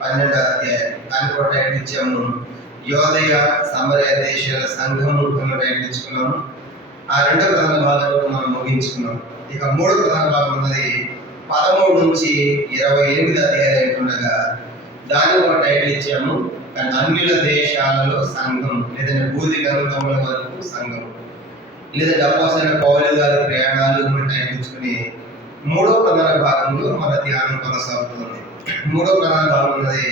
12వ అధ్యాయం దాని కూడా టైటిల్ ఇచ్చాము. యోదయ సమరయ దేశాల సంఘము టైటిల్ ఇచ్చుకున్నాము. ఆ రెండో ప్రధాన భాగంలో మనం ముగించుకున్నాం. ఇక మూడో ప్రధాన భాగం ఉన్నది 13 నుంచి 28 అధ్యాయాలు ఉండగా దాని కూడా టైటిల్ ఇచ్చాము. కానీ అన్యుల దేశాలలో సంఘం, లేదంటే బూది గంధముల వరకు సంఘం, లేదంటే అపోస్తలుడైన పౌలు గారి ప్రయాణాలు టైటిల్ ఇచ్చుకుని మూడో ప్రధాన భాగంలో మన ధ్యానం కొనసాగుతుంది. మూడో ప్రధాన భాగం ఉన్నది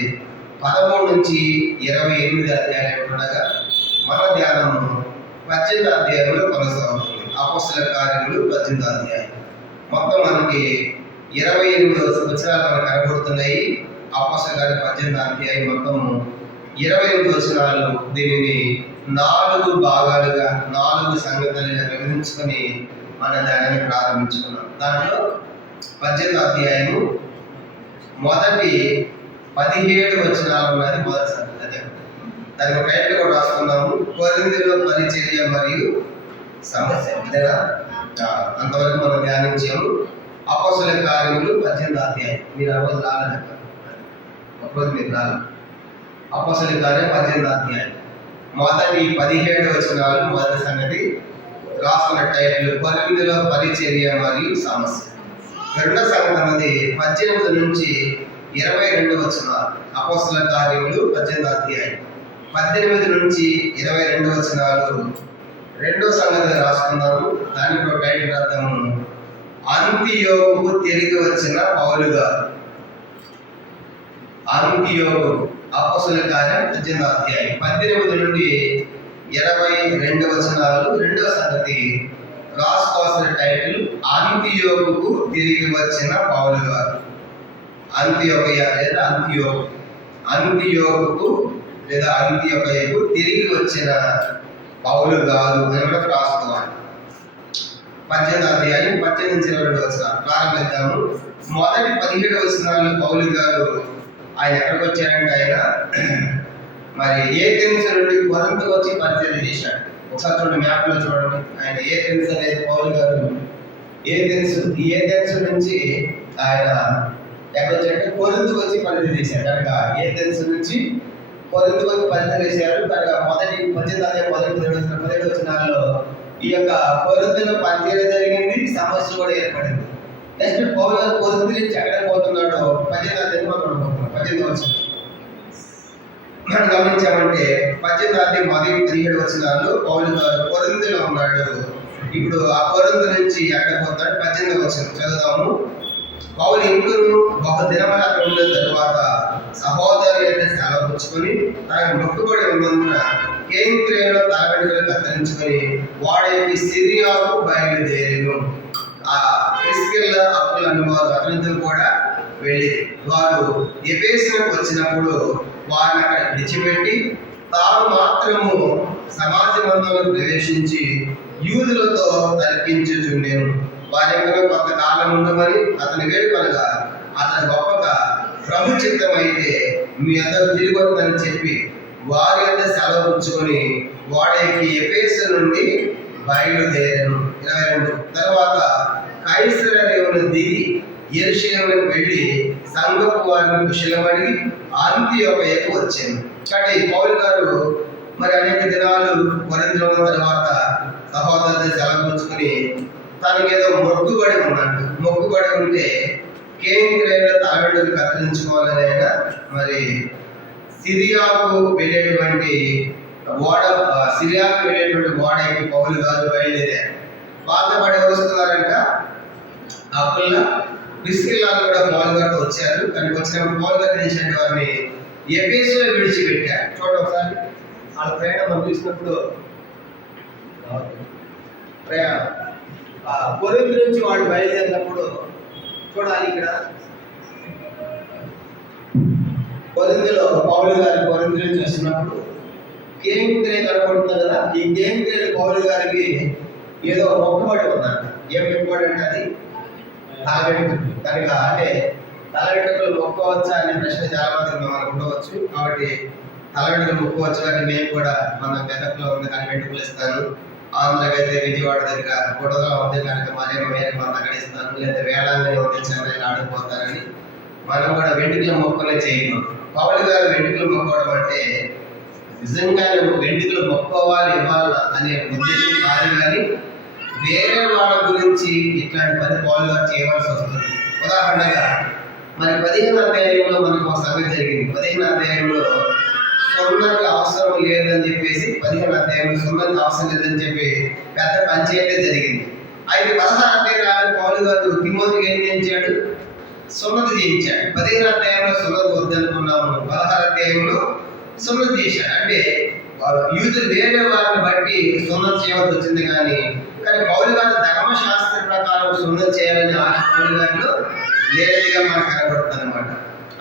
13 నుంచి 28 అధ్యాయాలు ఉండగా మన ధ్యానము 18వ అధ్యాయంలో కొనసాగుతుంది. అపోస్తలుల కార్యములు 18వ అధ్యాయం. మొత్తం మనకి 28 వచనాలు మనకు కనబడుతున్నాయి. అపోస్తలుల కార్యం 18వ అధ్యాయం మొత్తం 28 వచనాలు. దీనిని 4 భాగాలుగా 4 సంగతులుగా విభజించుకొని మన ధ్యానాన్ని ప్రారంభించుకున్నాం. దాంట్లో 18వ అధ్యాయము మొదటి 17 వచనాలు ఉన్నది మొదటి సంగతి. దానికి టైటిల్ కూడా రాసుకున్నాము, కొరింథీయుల పరిచర్య మరియు సమస్య. అంతవరకు మనం ధ్యానించాము. అపోస్తలుల కార్యములు 18వ అధ్యాయం. మీరు ఆ రోజు రాలేదు, ఒకరోజు మీరు రాలేదు. అపోస్తలుల కార్యం 18వ అధ్యాయం మొదటి 17 వచనాలు మొదటి సంగతి రాసుకున్న టైటిల్ కొరింథీయుల పరిచర్య మరియు సమస్య. రెండో సంగతి అన్నది 18 నుంచి 22 వచనాలు. అపోస్తలుల కార్యములు 18వ అధ్యాయం 18 నుంచి 22 వచనాలు రెండో సంగతిగా రాసుకున్నాము. దానికి ఒక టైటిల్ రాద్దాము, అంతియోకుకు తిరిగి వచ్చిన పౌలు గారు. అంతియోకు, అపోస్తలుల కార్యం 18వ అధ్యాయం 18 నుండి 22 వచనాలు రెండో సంగతి రాసుకోవాల్సిన టైటిల్, అంతియోకుకు తిరిగి వచ్చిన పౌలు గారు. అంతియోకయ లేదా అంతియోకుకు లేదా అంతియోకయకు తిరిగి వచ్చిన పౌలు గారు అని కూడా రాసుకోవాలి. 18వ అధ్యాయం 18 నుంచి 22 వచనాలు ప్రారంభిద్దాము. మొదటి 17 వచనాలు పౌలు గారు ఆయన ఎక్కడికి వచ్చారంటే ఆయన మరి ఏథెన్స్ నుండి కొరింథుకు వచ్చి పరిచయం చేశాడు. ఒకసారి చూడండి, మ్యాప్లో చూడండి. ఆయన ఏథెన్స్ అనేది పౌలు గారు ఏథెన్స్ నుంచి ఆయన ఎక్కడ వచ్చారంటే కొరింథుకు వచ్చి పరిచయం చేశాడు. కనుక ఏథెన్స్ నుంచి కొరింథుకు వచ్చి పరిచయం చేశారు. కనుక మొదటి 18వ అధ్యాయం మొదటి 17 వచనాల్లో ఈ యొక్క కొరింథులో పరిచయం జరిగింది, సమస్య కూడా ఏర్పడింది. నెక్స్ట్ పౌలు గారు కొరింథు నుంచి ఎక్కడ పోతున్నాడో 18వ అధ్యాయం మనం 18వ వచనం మనం గమనించామంటే 18వ అధ్యాయం మొదటి 17 వచనాల్లో పౌలు గారు కొరింథులో ఉన్నాడు. ఇప్పుడు ఆ కొరింథు నుంచి ఎక్కడ పోతాడు 18వ వచనం చదువుదాము. పౌలు ఇందును ఒక దినమున అక్కడ ఉన్న తరువాత సహోదరులను సెలవుచ్చుకొని తనకు మొక్కుబడి ఉన్నందున కేంద్రీయంలో తల వెంట్రుకలు కత్తిరించుకొని వాడేమి సిరియాకు బయలుదేరెను. ఆ ప్రిస్కిల్ల అప్పుల అనువారు అతనిద్దరు కూడా వెళ్ళి వారు ఎఫెసుకు వచ్చినప్పుడు వారిని అక్కడ విడిచిపెట్టి తాను మాత్రము సమాజ మందిరంలో ప్రవేశించి యూదులతో తర్కించుచుండెను. వారి యొక్క కొంతకాలం ఉండమని అతని వేడుకలుగా అతని గొప్పగా ప్రభు చిత్తమైతే మీ అందరూ తిరిగి వస్తుందని చెప్పి వారి యొక్క సెలవు ఉంచుకొని వాడేకి ఎఫెసు నుండి బయలుదేరాను. 22 తర్వాత కైసరయేయును దిగి యెరూషలేముకు వెళ్ళి సంఘపు వారిని కుశలమడిగి అంతియోకయకు వచ్చాను. కాబట్టి పౌలు గారు మరి అనేక దినాలు కొరింథులో ఉన్న తర్వాత సహోదరులు సెలవు ఉంచుకొని తనకేదో మొక్కుబడి ఉన్నాడు. మొక్కుబడి ఉంటే కేంద్రీయంలో తల వెంట్రుకలు కత్తిరించుకోవాలని ఆయన మరి సిరియాకు వెళ్ళేటువంటి ఓడ ఎక్కి పౌలు గారు బయలుదేరారు. వాళ్ళతో పడి వస్తున్నారంట. అప్పుల్లో ప్రిస్కిల్లాలు కూడా పౌలు గారితో వచ్చారు. కానీ వచ్చినప్పుడు పౌలు గారు చేసిన వారిని ఎఫెసులో విడిచిపెట్టారు. చూడండి ఒకసారి వాళ్ళ ప్రయాణం మనం చూసినప్పుడు కొరింథు నుంచి వాళ్ళు బయలుదేరినప్పుడు చూడాలి. ఇక్కడ కొరింథులో పౌలు గారి కొరింథు నుంచి వచ్చినప్పుడు కేంద్రీయ కనబడుతుంది కదా. ఈ కేంద్రీయ పౌలు గారికి ఏదో మొక్కుబడి ఉందంట. ఏం మొక్కుబడి అంటే అది తల వెంట్రుకలు. కనుక అంటే తల వెంట్రుకలు మొక్కవచ్చా అనే ప్రశ్న చాలా మంది మనకు ఉండవచ్చు. కాబట్టి తల వెంట్రుకలు మొక్కవచ్చు. కానీ మేము కూడా మన మెదక్లో ఉంది కానీ వెంట్రుకలు ఇస్తాను. ఆంధ్రకి అయితే విజయవాడ దగ్గర గొడవలో ఉంది కనుక మరేమో వేరే మన అక్కడ ఇస్తాను, లేదా వేళాంగని ఉంది చెన్నైలో ఆడిపోతారని మనం కూడా వెంట్రుకల మొక్కలే చేయము. పౌలు గారు వెంట్రుకలు మొక్కవడం అంటే నిజంగా వెంట్రుకలు మొక్కోవాలి ఇవ్వాలి అనే ఉద్దేశం కాదు, కానీ వేరే వాళ్ళ గురించి ఇట్లాంటి పని పౌలు గారు చేయవలసి వస్తుంది. ఉదాహరణగా మరి 15వ అధ్యాయంలో మనకు ఒక సంగతి జరిగింది. 15వ అధ్యాయంలో సున్నతి అవసరం లేదని చెప్పేసి 15వ అధ్యాయంలో సున్నతి అవసరం లేదని చెప్పి పెద్ద పంచాయతీ జరిగింది. అయితే 16వ అధ్యాయంలో పౌలు గారు తిమోతికి ఏం చేయించాడు? సున్నతి చేయించాడు. 15వ అధ్యాయంలో సున్నతి వద్దనుకున్నాము, 16వ అధ్యాయంలో సున్నతి చేశాడు. అంటే యూదులు వేరే వారిని బట్టి సున్నతి చేయవలసి వచ్చింది, కానీ పౌలు గారు ధర్మశాస్త్ర ప్రకారం సున్నతి చేయాలని ఆశ పౌలు గారిలో లేనిదిగా మనకు కనబడుతుంది అనమాట.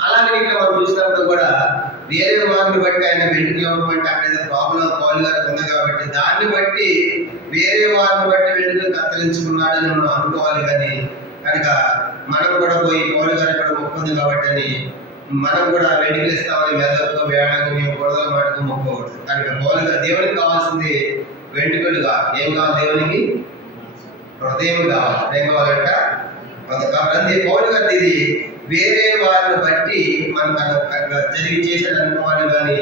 అలాగే ఇక్కడ మనం చూసినప్పుడు కూడా వేరే వారిని బట్టి ఆయన వెంట్రుకలు ఇవ్వడం అంటే అక్కడ ఏదో ప్రాబ్లం పౌలు గారికి ఉంది కాబట్టి దాన్ని బట్టి వేరే వారిని బట్టి వెంట్రుకలు కత్తిరించుకున్నాడని మనం అనుకోవాలి. కానీ కనుక మనం కూడా పోయి పౌలు గారికి కూడా మొక్కుంది కాబట్టి అని మనం కూడా వెంట్రుకలు ఇస్తామని మెదడుతో వేయడానికి మేము కొడదల మాటకు మొక్కకూడదు. కనుక పౌలు గారు దేవునికి కావాల్సింది వెంట్రుకలు కాదు, ఏం కావాలి? దేవునికి హృదయం కావాలి. ఏం కావాలంట? కాబట్టి పౌలు గారు ఇది వేరే వారిని బట్టి మనం జరిగి చేసేది అనుకోవాలి, కానీ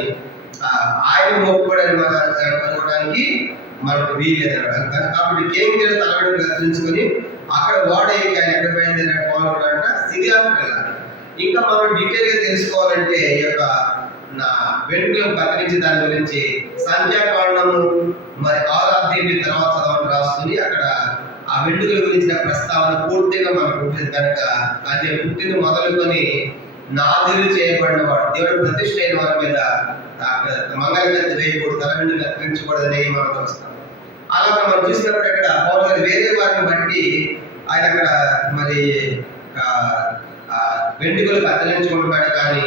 ఆయన మొక్కుకోవడానికి మనం అనుకోవడానికి మనకు వీలేదు అన్నమాట. కాబట్టి కేంద్రీయ తలగడలు కత్తిరించుకొని అక్కడ ఓడ ఎక్కి ఆయన ఎక్కడ పోయింది పోవాలంట సిరియాకు వెళ్ళాలి. ఇంకా మనం డీటెయిల్గా తెలుసుకోవాలంటే ఈ యొక్క నా వెంట్రుకలను కత్తిరించే దాని గురించి సంఖ్యాకాండము మరి 6వ అధ్యాయం తర్వాత చదవని రాసుకుని అక్కడ ఆ వెంట్రుకల గురించిన ప్రస్తావన పూర్తిగా మనకు ఉంటుంది. కనుక అది పుట్టిన మొదలుకొని నాదులు చేయబడిన వాడు, దేవుడు ప్రతిష్ఠ అయిన వారి మీద మంగళకత్తి వేయకూడదు, తల వెంట్రుకలు కత్తిరించకూడదని మనం చూస్తాం. అలాగే మనం చూసినప్పుడు అక్కడ పౌలు గారు వేరే వారిని బట్టి ఆయన అక్కడ మరి వెంట్రుకలు కత్తిరించుకుంటాడు, కానీ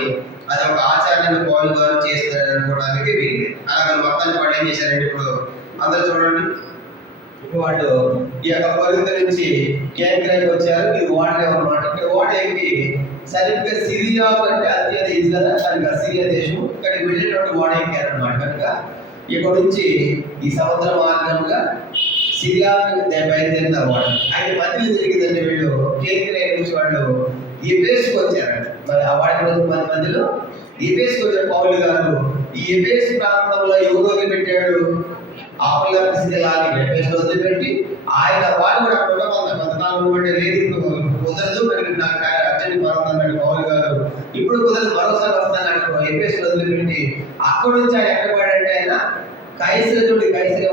అది ఒక ఆచార్యాన్ని పౌలు గారు చేస్తాడు అనుకోవడానికి వీలు. అలాగే మొత్తాన్ని వాడు ఏం చేశారంటే ఇప్పుడు అందరూ చూడండి, ఇప్పుడు వాళ్ళు ఈ యొక్క కొరింథీ నుంచి కేంద్రానికి వచ్చారు. ఇది ఓడలే అన్నమాట. ఇక్కడ ఓడ ఎక్కి సరిగ్గా సిరియా అంటే అత్యంత ఇది కదా, కనుక సిరియా దేశం ఇక్కడికి వెళ్ళేటువంటి ఓడ ఎక్కారు అనమాట. కనుక ఇక్కడ నుంచి ఈ సముద్ర మార్గంగా సిరియా బయలుదేరుతారు వాడు. ఆయన మధ్యలో జరిగిందంటే వీళ్ళు కేంద్రీయ నుంచి వాళ్ళు ఎబేసుకు వచ్చారంట. మరి ఆ వాడి మధ్యలో ఎబేసుకు వచ్చారు పౌలు గారు. ఈ ఎబేసు ప్రాంతంలో ఎవరు వదిలిపెట్టాడు? ఆపల పరిస్థితి లాగి ఎబేసులో వదిలిపెట్టి ఆయన వాళ్ళు కూడా అక్కడ కొంతకాలం అంటే లేదు, కుదరదు, నాకు అర్జెంట్ పడుతుందండి పౌలు గారు, ఇప్పుడు కుదరదు, మరోసారి వస్తానంటే ఎబేసులో వదిలిపెట్టి అక్కడ నుంచి ఆయన ఎక్కడ పడంటే ఆయన కైసరే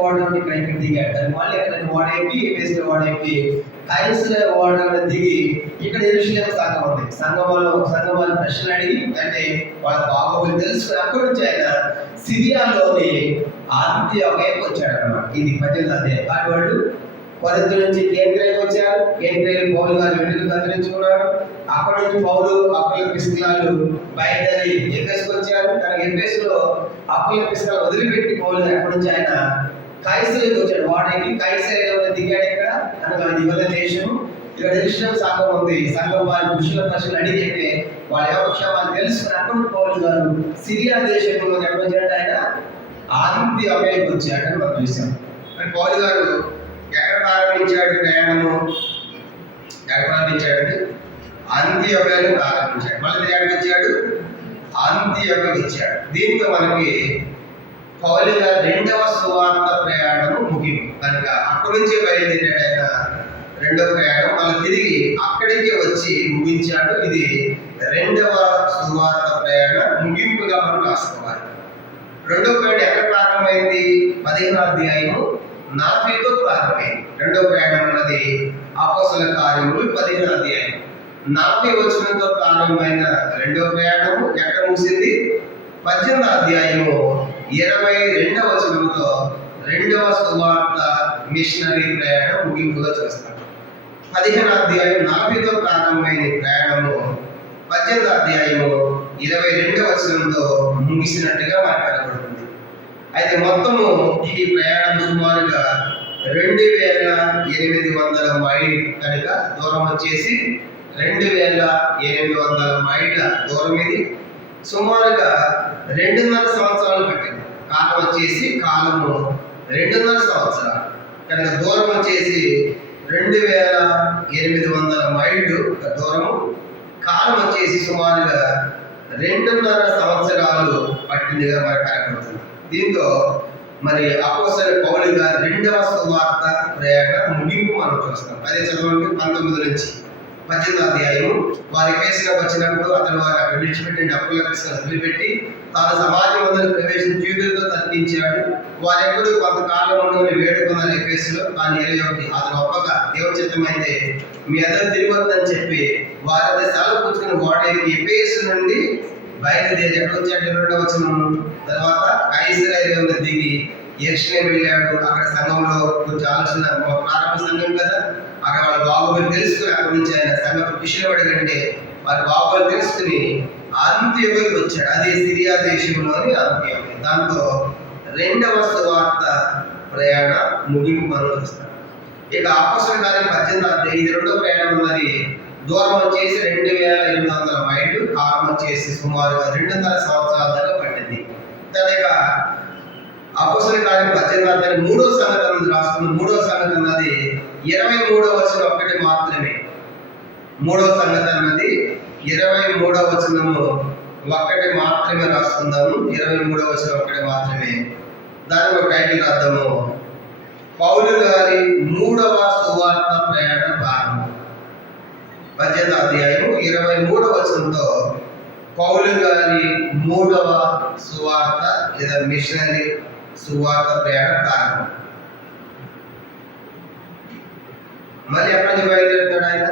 వాడని ఇక్కడ ఇక్కడ దిగాడు. మళ్ళీ అక్కడ వాడేకి ఎబేసులో వాడేకి కైసరే వాడని దిగి ఇక్కడ యెరూషలేము సంఘం ఉంది. సంఘం వాళ్ళు ప్రశ్నలు అడిగి అంటే వాళ్ళ బాగోగులు తెలుసుకుని అక్కడి నుంచి ఆయన సిరియాలోని అంతియోకయకు వచ్చాడు అన్నమాట. ఇది 18వ అధ్యాయం. కానీ వాళ్ళు కొరింథీ నుంచి కేంద్రీయకు వచ్చారు. కేంద్రీయులు పౌలు గారు వెంట్రుకలు కత్తిరించుకున్నాడు. అక్కడి నుంచి పౌలు అప్పుల పిస్తకాలు బయలుదేరి ఎఫెసుకు వచ్చారు. కానీ ఎఫెసులో అప్పుల పిస్తకాలు వదిలిపెట్టి పౌలు అక్కడి నుంచి ఆయన కైసరేకి వచ్చాడు. వాడికి కైసరేలో దిగాడు. ఇక్కడ కనుక యువత దేశం ఇక్కడ యెరూషలేము సంఘం ఉంది. సంఘం వారి పురుషుల ప్రశ్నలు అడిగితే వాళ్ళ యోగక్షేమాలు తెలుసుకుని అక్కడి పౌలు గారు సిరియా దేశంలో ఎక్కడ వచ్చాడు? ఆయన అంతియోకయకు వచ్చాడని మనం చూసాం. మరి పౌలు గారు ఎక్కడ ప్రారంభించాడు ప్రయాణము? ఎక్కడ ప్రారంభించాడంటే అంతియోకయను ప్రారంభించాడు. మళ్ళీ ఎక్కడికి వచ్చాడు? అంతియోకయకు వచ్చాడు. దీంతో మనకి పౌలు గారు 2వ సువార్త ప్రయాణము ముగింపు. కనుక అక్కడి నుంచి బయలుదేరాడు ఆయన 2వ ప్రయాణం. మళ్ళీ తిరిగి అక్కడికి వచ్చి ముగించాడు. ఇది 2వ సువార్త ప్రయాణం ముగింపుగా మనం రాసుకోవాలి. 2వ ప్రయాణం ఎక్కడ ప్రారంభమైంది? 15వ అధ్యాయము 40తో ప్రారంభమైంది. 2వ ప్రయాణం అన్నది అపోస్తలుల కార్యములు 15వ అధ్యాయం 40 వచనంతో ప్రారంభమైన 2వ ప్రయాణము ఎక్కడ ముగిసింది? 18వ అధ్యాయము 22వ వచనంతో 2వ సువార్త మిషనరీ ప్రయాణం ముగింపుగా చూస్తాం. 15వ అధ్యాయం 40తో ప్రారంభమైన ప్రయాణము 18వ అధ్యాయము 22వ వచనంతో ముగిసినట్టుగా మనకు కనబడుతుంది. అయితే మొత్తము ఈ ప్రయాణం సుమారుగా 2800 మైళ్ళు కనుక దూరం వచ్చేసి 2800 మైళ్ళ దూరం ఇది. సుమారుగా 2.5 సంవత్సరాలు పట్టింది. కాలం వచ్చేసి కాలము 2.5 సంవత్సరాలు కనుక దూరం వచ్చేసి 2800 మైళ్ళు దూరము. కాలం వచ్చేసి సుమారుగా 2.5 సంవత్సరాలు పట్టిందిగా మనకు కనబడుతుంది. దీంతో మరి అపోస్తలుడైన పౌలు గారి రెండవ సువార్త ప్రయాణ ముగింపు మనం చూస్తాం. అదే చదవండి 19 నుంచి 18వ అధ్యాయము. వారి ఎఫెసులోకి వచ్చినప్పుడు అతను వారు అక్కడ విడిచిపెట్టిన డబ్బుల క్రిస్తులను వదిలిపెట్టి తాను సమాజం ముందు ప్రవేశించి యూదులతో తర్కించాడు. వారెప్పుడు కొంతకాలం నుండి వేడుకున్నారు ఎఫెసులో, కానీ ఎలియోకి అతను ఒప్పక దేవుని చిత్తమైతే మీ అందరూ తిరిగి వద్దని చెప్పి వారి సెలవు పుచ్చుకుని వాడేకి ఎఫెసు నుండి బయలుదేరి ఎక్కడ వచ్చాడు? 2వ వచనం. తర్వాత కైసరయ్యలో దిగి యెరూషలేము వెళ్ళాడు. అక్కడ సంఘంలో కొంచెం ఆలోచన, ప్రారంభ సంఘం కదా, అక్కడ వాళ్ళ బాగోగులు తెలుసుకుని అక్కడి నుంచి ఆయన సంఘం విషయం అడగంటే వాళ్ళ బాగోగులు తెలుసుకుని అంత్యోకి వచ్చాడు. అదే సిరియా దేశంలోని అంత్యోకి. దాంతో రెండవ సువార్త ప్రయాణ ముగింపు మనం చూస్తాం. ఇక అపోస్తలుల కార్యం 18వ అధ్యాయం. ఇది రెండో ప్రయాణం. మరి దూరం వచ్చేసి 2800 మైళ్ళు, కాలం వచ్చేసి సుమారుగా 2.5 సంవత్సరాల దాకా పట్టింది. ఇక అపోస్తలుల కార్యం 18వ అధ్యాయం 3వ సంగతి అన్నది రాసుకున్న 3వ సంగతి అన్నది 23వ వచనం ఒక్కటి మాత్రమే. 3వ సంగతి అన్నది 23వ వచనము ఒక్కటి మాత్రమే రాసుకుందాము. 23వ వచనం ఒక్కటి మాత్రమే. దానికి ఒక టైటిల్ రాద్దాము: పౌలు గారి 3వ సువార్త ప్రయాణ ప్రారంభం. 18వ అధ్యాయం 23వ వచనంతో పౌలు గారి 3వ సువార్త లేదా మిషనరీ సువార్త ప్రయాణ ప్రారంభం. మళ్ళీ ఎక్కడి నుంచి బయలుదేరుతాడు ఆయన?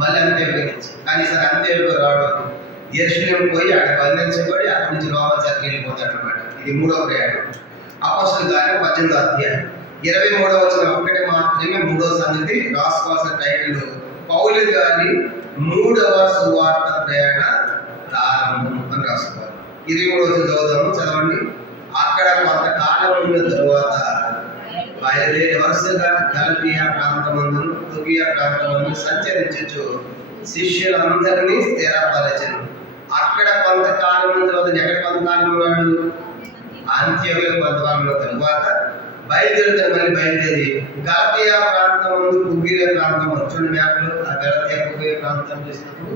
మళ్ళీ అంత్యోకి నుంచి. కానీ సార్ అంత్యోకి రావడం, యెరూషలేము పోయి అక్కడ బంధించబడి అక్కడి నుంచి రోమా చర్చకి వెళ్ళిపోతాడు అనమాట. ఇది 3వ ప్రయాణం. అపోస్తలుల కార్యం 18వ అధ్యాయం 23వ వచనం ఒక్కటి మాత్రమే 3వ సంగతి రాసుకోవాల్సిన టైటిల్: పౌలు గారి 3వ సువార్త ప్రయాణ ప్రారంభం అని రాసుకోవాలి. 23వ వచనం చదువుదాము. చదవండి. అక్కడ కొంతకాలం ఉన్న తరువాత బయలుదేరి వరుసగా గలతీయ ప్రాంతమందు, తుకియ ప్రాంతమందు సంచరించు శిష్యులందరినీ స్థిరపరచను. అక్కడ కొంతకాలం ఉన్న తర్వాత ఎక్కడ కొంతకాలం ఉన్నాడు? అంత్యోకియలో కొంతకాలం ఉన్న తరువాత బయలుదేరుతాడు. మళ్ళీ బయలుదేరి గలతీయ ప్రాంతమందు, పుగియ ప్రాంతం. చూడండి మ్యాప్లో ఆ గలతీయ పుగియ ప్రాంతం చేసినప్పుడు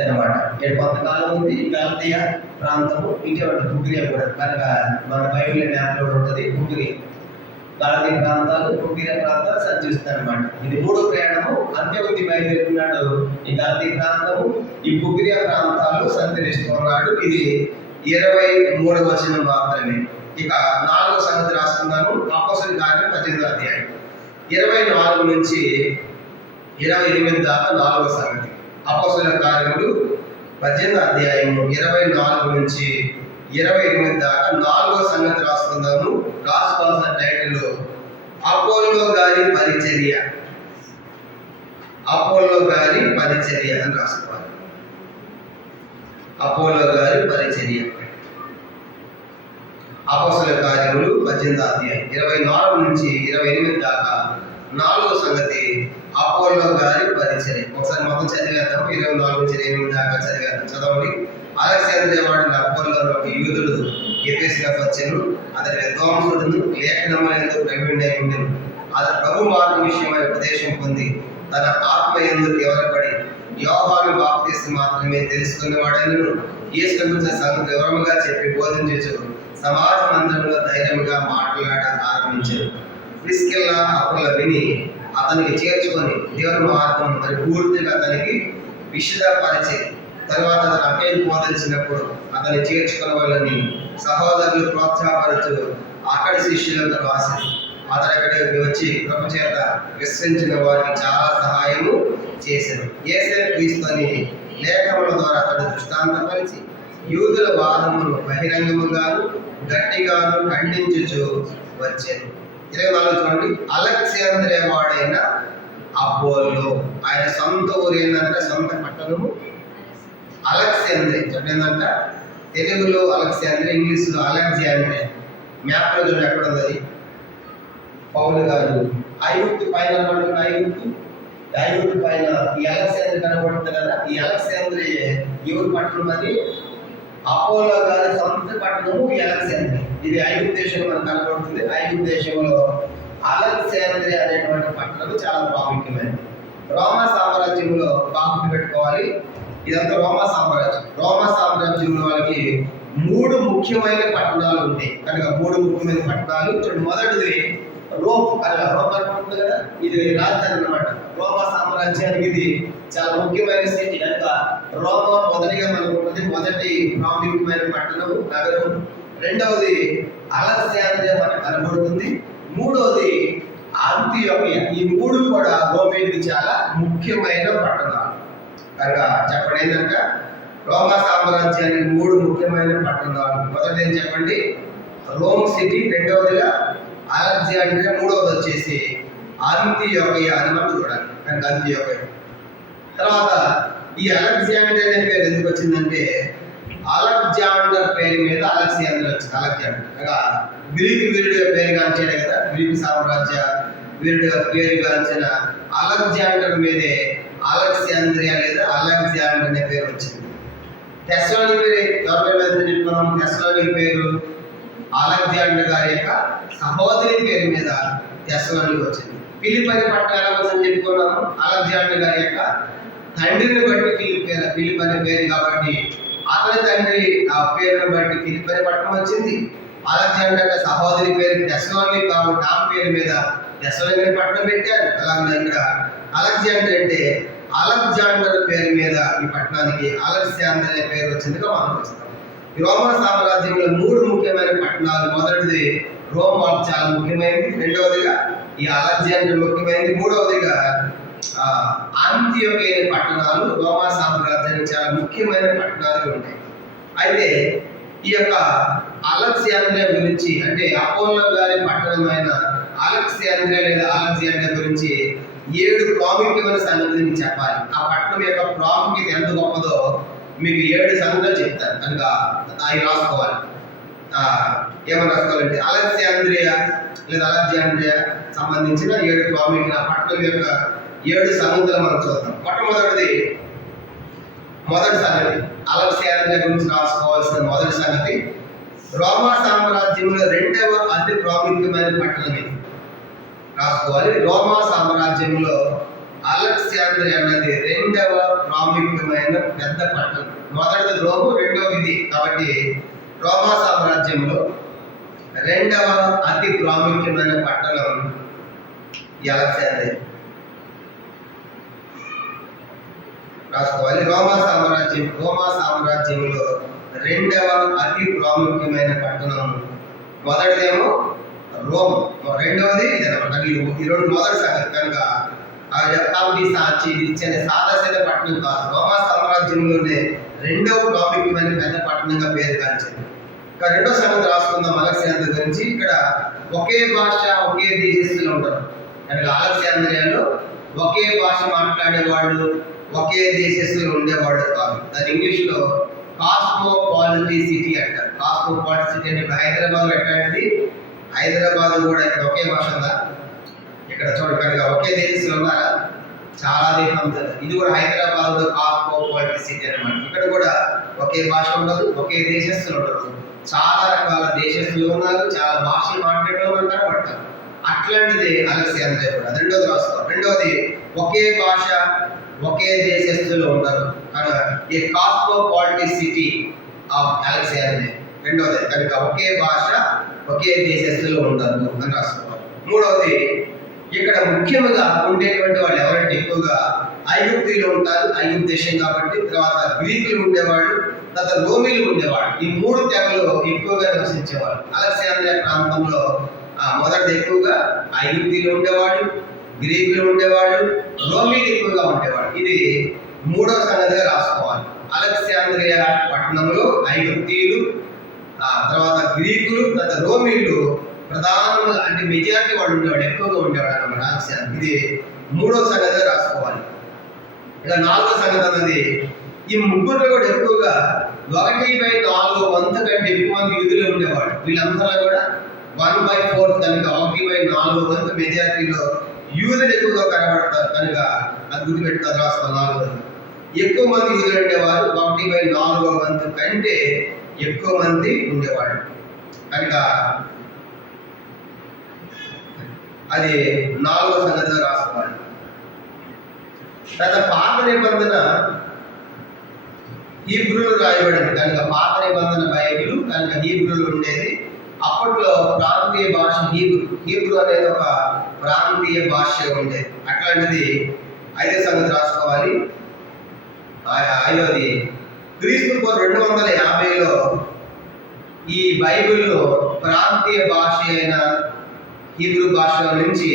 అనమాట. ఇక్కడ కొంతకాలం ఉంది గలతీయ ప్రాంతము, ఇటువంటి పుగియ కూడా. కనుక మన బైబిల్ మ్యాప్లో ఉంటుంది పుగియ. గలతీయ ప్రాంతాలు, పుగియ ప్రాంతాలు సంచరిస్తారనమాట. ఇది 3వ ప్రయాణము. అంత్యోకి బయలుదేరుతున్నాడు. ఈ గలతీయ ప్రాంతము, ఈ పుగియ ప్రాంతాలు సంచరిస్తున్నాడు. ఇది 23వ వచనం మాత్రమే. ఇక 4వ సంగతి రాసుకున్నాము. అపోస్తలుల కార్యం 18వ అధ్యాయం 24 నుంచి 28 దాకా 4వ సంగతి. అపోస్తలుల కార్యములు 18వ అధ్యాయం 24 నుంచి 28 దాకా 4వ సంగతి రాసుకుందాము. రాసుకోవాల్సిన టైటిల్: అపోల్లో గారి పరిచర్య. అపోల్లో గారి పరిచర్య అని రాసుకోవాలి. అపోల్లో గారి పరిచర్య. అపోస్తలుల కార్యములు 18వ అధ్యాయం 24 నుంచి 28 దాకా 4వ సంగతి అపోల్లో గారి పరిచర్య. ఒకసారి మొత్తం చదివేద్దాం. 24 నుంచి 28 దాకా చదివేద్దాం. చదవండి. అలెగ్జాంద్రియ వాడిన అపోల్లో ఒక యూదుడు ఎఫెసులోకి వచ్చెను. అతని విద్వాంసుడును లేఖనములందు ప్రవీణుడై ఉండెను. అతను ప్రభు మార్గ విషయమై ఉపదేశం పొంది తన ఆత్మ యందు వివరపడి యోహాను బాప్తిస్మం మాత్రమే తెలుసుకునేవాడైనను యేసుక్రీస్తు సంగతి వివరముగా చెప్పి బోధించు సమాజ మందిరంలో ధైర్యంగా మాట్లాడ ఆరంభించారు. ప్రిస్కిల్లా అప్పుల విని అతనికి చేర్చుకొని దేవుని మార్గం మరి పూర్తిగా అతనికి విశదపరిచి తర్వాత అతను అకేలు బోధించినప్పుడు అతన్ని చేర్చుకున్న వాళ్ళని సహోదరులు ప్రోత్సాహపరచు అక్కడి శిష్యులకు రాసి అతను అక్కడికి వచ్చి కృప చేత విశ్వసించిన వారికి చాలా సహాయము చేశారు. యేసే క్రీస్తు అని లేఖముల ద్వారా అతడు దృష్టాంతపరిచి యూదుల వాదమును బహిరంగముగాను గట్టిగాను ఖండించుచు వచ్చాను. 24 చూడండి. అలెగ్జాంద్రియ వాడైన అపోల్లో, ఆయన సొంత ఊరు ఏంటంటే సొంత పట్టణము అలెగ్జాంద్రియ. ఏంటంట తెలుగులో అలెగ్జాంద్రియ, ఇంగ్లీష్లో అలెగ్జాంద్రియ. మ్యాప్లో చూడండి ఎక్కడ ఉంది అది. పౌలు గారు ఐగుప్తు పైన ఐగుప్తు పైన ఈ అలెగ్జాంద్రియ కనబడుతుంది కదా. ఈ అలెగ్జాంద్రియ ఎవరు పట్టణం? అది అపోలో గారి సొంత పట్టణము ఈ అలెగ్జాంద్రియ. ఇది ఐగుప్తు దేశంలో మనకు కనబడుతుంది. ఐగుప్తు దేశంలో అలెగ్జాంద్రియ అనేటువంటి పట్టణం చాలా ప్రాముఖ్యమైనది. రోమా సామ్రాజ్యంలో కాపుకి పెట్టుకోవాలి. ఇదంతా రోమా సామ్రాజ్యం. రోమా సామ్రాజ్యంలో వాళ్ళకి 3 ముఖ్యమైన పట్టణాలు ఉంటాయి. కనుక 3 ముఖ్యమైన పట్టణాలు. చూడండి, మొదటిది రోమ్. అలా రోమ్ ఉంటుంది కదా, ఇది రాజధాని అన్నమాట. రోమా సామ్రాజ్యానికి ఇది చాలా ముఖ్యమైన స్థితి. కనుక రోమా మొదటిగా మనకు ఉన్నది, మొదటి ప్రాముఖ్యమైన పట్టణం, నగరం. రెండవది అలెగ్జాండ్రియా మనకు కనబడుతుంది. మూడవది అంతియోకియా. ఈ 3 కూడా రోమేకి చాలా ముఖ్యమైన పట్టణాలు. కనుక చెప్పండి ఏంటంటే రోమా సామ్రాజ్యానికి 3 ముఖ్యమైన పట్టణాలు. మొదటిది ఏం చెప్పండి? Rome city. రెండవదిగా అలెగ్జాండ్రియా. మూడవది వచ్చేసి అంతియోకియా అని మనం చూడాలి. కనుక అంతియోకియా. తర్వాత ఈ అలెగ్జాండ్రియా అనే పేరు ఎందుకు వచ్చిందంటే అలెగ్జాండర్ పేరు మీద అలెగ్జాండర్ వచ్చింది. అలెగ్జాండర్ అనగా గ్రీకు వీరుడిగా పేరుగాంచాడు కదా, గ్రీకు సామ్రాజ్య వీరుడిగా పేరుగాంచిన అలెగ్జాండర్ మీదే అలెగ్జాండ్రియా లేదా అలెగ్జాండర్ అనే పేరు వచ్చింది. థెస్సలోనిక ఎవరి మీద చెప్పుకున్నాం? థెస్సలోనిక పేరు అలెగ్జాండర్ గారి యొక్క సహోదరి పేరు మీద థెస్సలోనిక వచ్చింది. ఫిలిప్పి అనే పట్టణం ఎలా వచ్చిందని చెప్పుకున్నాము? అలెగ్జాండర్ గారి యొక్క తండ్రిని బట్టి ఫిలిప్పి అనే పేరు కాబట్టి అతని తండ్రి ఆ పేరును బట్టి ఫిలిప్పి అనే పట్టణం వచ్చింది. అలెగ్జాండర్ యొక్క సహోదరి పేరు థెస్సలోనిక కాబట్టి ఆ పేరు మీద థెస్సలోనిక అనే పట్టణం పెట్టారు. అలాగే ఇక్కడ అలెగ్జాండర్ అంటే అలెగ్జాండర్ పేరు మీద ఈ పట్టణానికి అలెగ్జాండర్ అనే పేరు వచ్చిందిగా మనం చూస్తాం. ఈ రోమా సామ్రాజ్యంలో 3 ముఖ్యమైన పట్టణాలు. మొదటిది రోమ్ చాలా ముఖ్యమైనది. రెండవదిగా ఈ అలెగ్జాండర్ ముఖ్యమైనది. మూడవదిగా అంతియోకియా పట్టణాలు రోమా సామ్రాజ్యానికి చాలా ముఖ్యమైన పట్టణాలు ఉంటాయి. అయితే ఈ యొక్క అలెగ్జాండ్రియా గురించి, అంటే అపోలో గారి పట్టణమైన అలెగ్జాండ్రియా లేదా అలెగ్జాండ్రియా గురించి 7 ప్రాముఖ్యమైన సంగతులు చెప్పాలి. ఆ పట్టణం యొక్క ప్రాముఖ్యత ఎంత గొప్పదో మీకు 7 సంగతులు చెప్తాను. కనుక అవి రాసుకోవాలి. ఏమని రాసుకోవాలంటే అలెగ్జాండ్రియా లేదా అలెగ్జాండ్రియా సంబంధించిన 7 ప్రాముఖ్యత పట్టణం యొక్క 7 సంగతులు మనం చూద్దాం. మొదటి సంగతి అలెగ్జాండ్రియా గురించి రాసుకోవాల్సిన మొదటి సంగతి, రోమా సామ్రాజ్యంలో 2వ అతి ప్రాముఖ్యమైన పట్టణం ఇది. రాసుకోవాలి. రోమా సామ్రాజ్యంలో అలెగ్జాండ్రియా అన్నది 2వ ప్రాముఖ్యమైన పెద్ద పట్టణం. మొదటిది రోము, రెండవది ఇది. కాబట్టి రోమా సామ్రాజ్యంలో 2వ అతి ప్రాముఖ్యమైన పట్టణం అలెగ్జాండ్రియా. రాసుకోవాలి. రోమా సామ్రాజ్యంలో 2వ అతి ప్రాముఖ్యమైన పట్టణం. మొదటిదేమో రోమ్, రెండవది ఇదనమాట. ఈ 2 మొదటి సంగతి. కనుక కాబట్టి ఇచ్చిన సాదాసీద పట్టణం కాదు. రోమా సామ్రాజ్యంలోనే 2వ ప్రాముఖ్యమైన పెద్ద పట్టణంగా పేరుగాంచింది. ఇక 2వ సంగతి రాసుకుందాం అలెగ్జాండ్రియా గురించి. ఇక్కడ ఒకే భాష, ఒకే దేశస్తులు ఉంటారు. కనుక అలెగ్జాండ్రియాలో ఒకే భాష మాట్లాడేవాళ్ళు, ఒకే దేశస్తులు ఉండేవాళ్ళు కాదు. దాని ఇంగ్లీష్లో కాస్మోపాలిటీ సిటీ అంటారు. కాస్మోపాలిటీ సిటీ అంటే హైదరాబాద్ ఎట్లాంటిది? హైదరాబాద్ కూడా ఇక్కడ ఒకే భాష ఉందా? ఇక్కడ చూడండి, కనుక ఒకే దేశస్తులు ఉన్నారా? చాలా దేశం. ఇది కూడా హైదరాబాద్ కాస్మోపాలిటీ సిటీ అనమాట. ఇక్కడ కూడా ఒకే భాష ఉండదు, ఒకే దేశస్తులు ఉండదు. చాలా రకాల దేశస్తులు ఉన్నారు, చాలా భాషలు మాట్లాడేవాళ్ళు కనబడతారు. అట్లాంటిది అలెగ్జాండ్రియా కూడా. రెండోది రాస్తాం. రెండోది ఒకే భాష, ఒకే దేశస్తులు ఉంటారు. ఈ కాస్మోపాలిటీ సిటీ ఆఫ్ అలెగ్జాండ్రియా రెండోది. కనుక ఒకే భాష, ఒకే దేశస్తులు ఉంటారు అని రాసుకోవాలి. మూడవది, ఇక్కడ ముఖ్యంగా ఉండేటువంటి వాళ్ళు ఎవరంటే ఎక్కువగా ఐగుప్తీయులు ఉంటారు, ఐగుప్తు దేశం కాబట్టి. తర్వాత గ్రీకులు ఉండేవాళ్ళు, తర్వాత రోమీలు ఉండేవాళ్ళు. ఈ 3 తెగలు ఎక్కువగా నివసించేవాళ్ళు. అలెగ్జాండ్రియా ప్రాంతంలో మొదటి ఎక్కువగా ఐగుప్తీయులు ఉండేవాళ్ళు, గ్రీకులు ఉండేవాళ్ళు, రోమీలు ఎక్కువగా ఉండేవాళ్ళు. ఇది 3వ సంగతిగా రాసుకోవాలి. అలెగ్జాండ్రియా పట్టణంలో ఐగుప్తీయులు, తర్వాత గ్రీకులు, తర్వాత రోమీలు ప్రధానంగా, అంటే మెజారిటీ వాళ్ళు ఉండేవాళ్ళు, ఎక్కువగా ఉండేవాళ్ళు అన్నమాట అలెగ్జాండ్రియా. ఇది 3వ సంగతిగా రాసుకోవాలి. ఇక 4వ సంగతి అన్నది, ఈ ముగ్గురు కూడా ఎక్కువగా 1/4 వంతు కంటే ఎక్కువ మంది యూదులు ఉండేవాళ్ళు. వీళ్ళందరూ కూడా 1/4 కనుక 1/4 వంతు మెజారిటీలో యూదులు ఎక్కువగా కనబడతారు. కనుక అది గుర్తుపెట్టుకొని రాసుకోవాలి. 4వ ఎక్కువ మంది యూదులు ఉండేవారు. 1/4 వంతు కంటే ఎక్కువ మంది ఉండేవాళ్ళు. కనుక అది 4వ సంగతిగా రాసుకోవాలి. తర్వాత పాత నిబంధన హీబ్రూలో రాయబడింది కనుక పాత నిబంధన బైబిల్ కనుక హీబ్రూలో ఉండేది. అప్పట్లో ప్రాంతీయ భాష హీబ్రూ అనేది ఒక ప్రాంతీయ భాష ఉండేది. అట్లాంటిది ఐదో సంగతి రాసుకోవాలి. ఐదవది క్రీస్తు 250లో ఈ బైబిల్లో ప్రాంతీయ భాష అయిన హీబ్రూ భాషలో నుంచి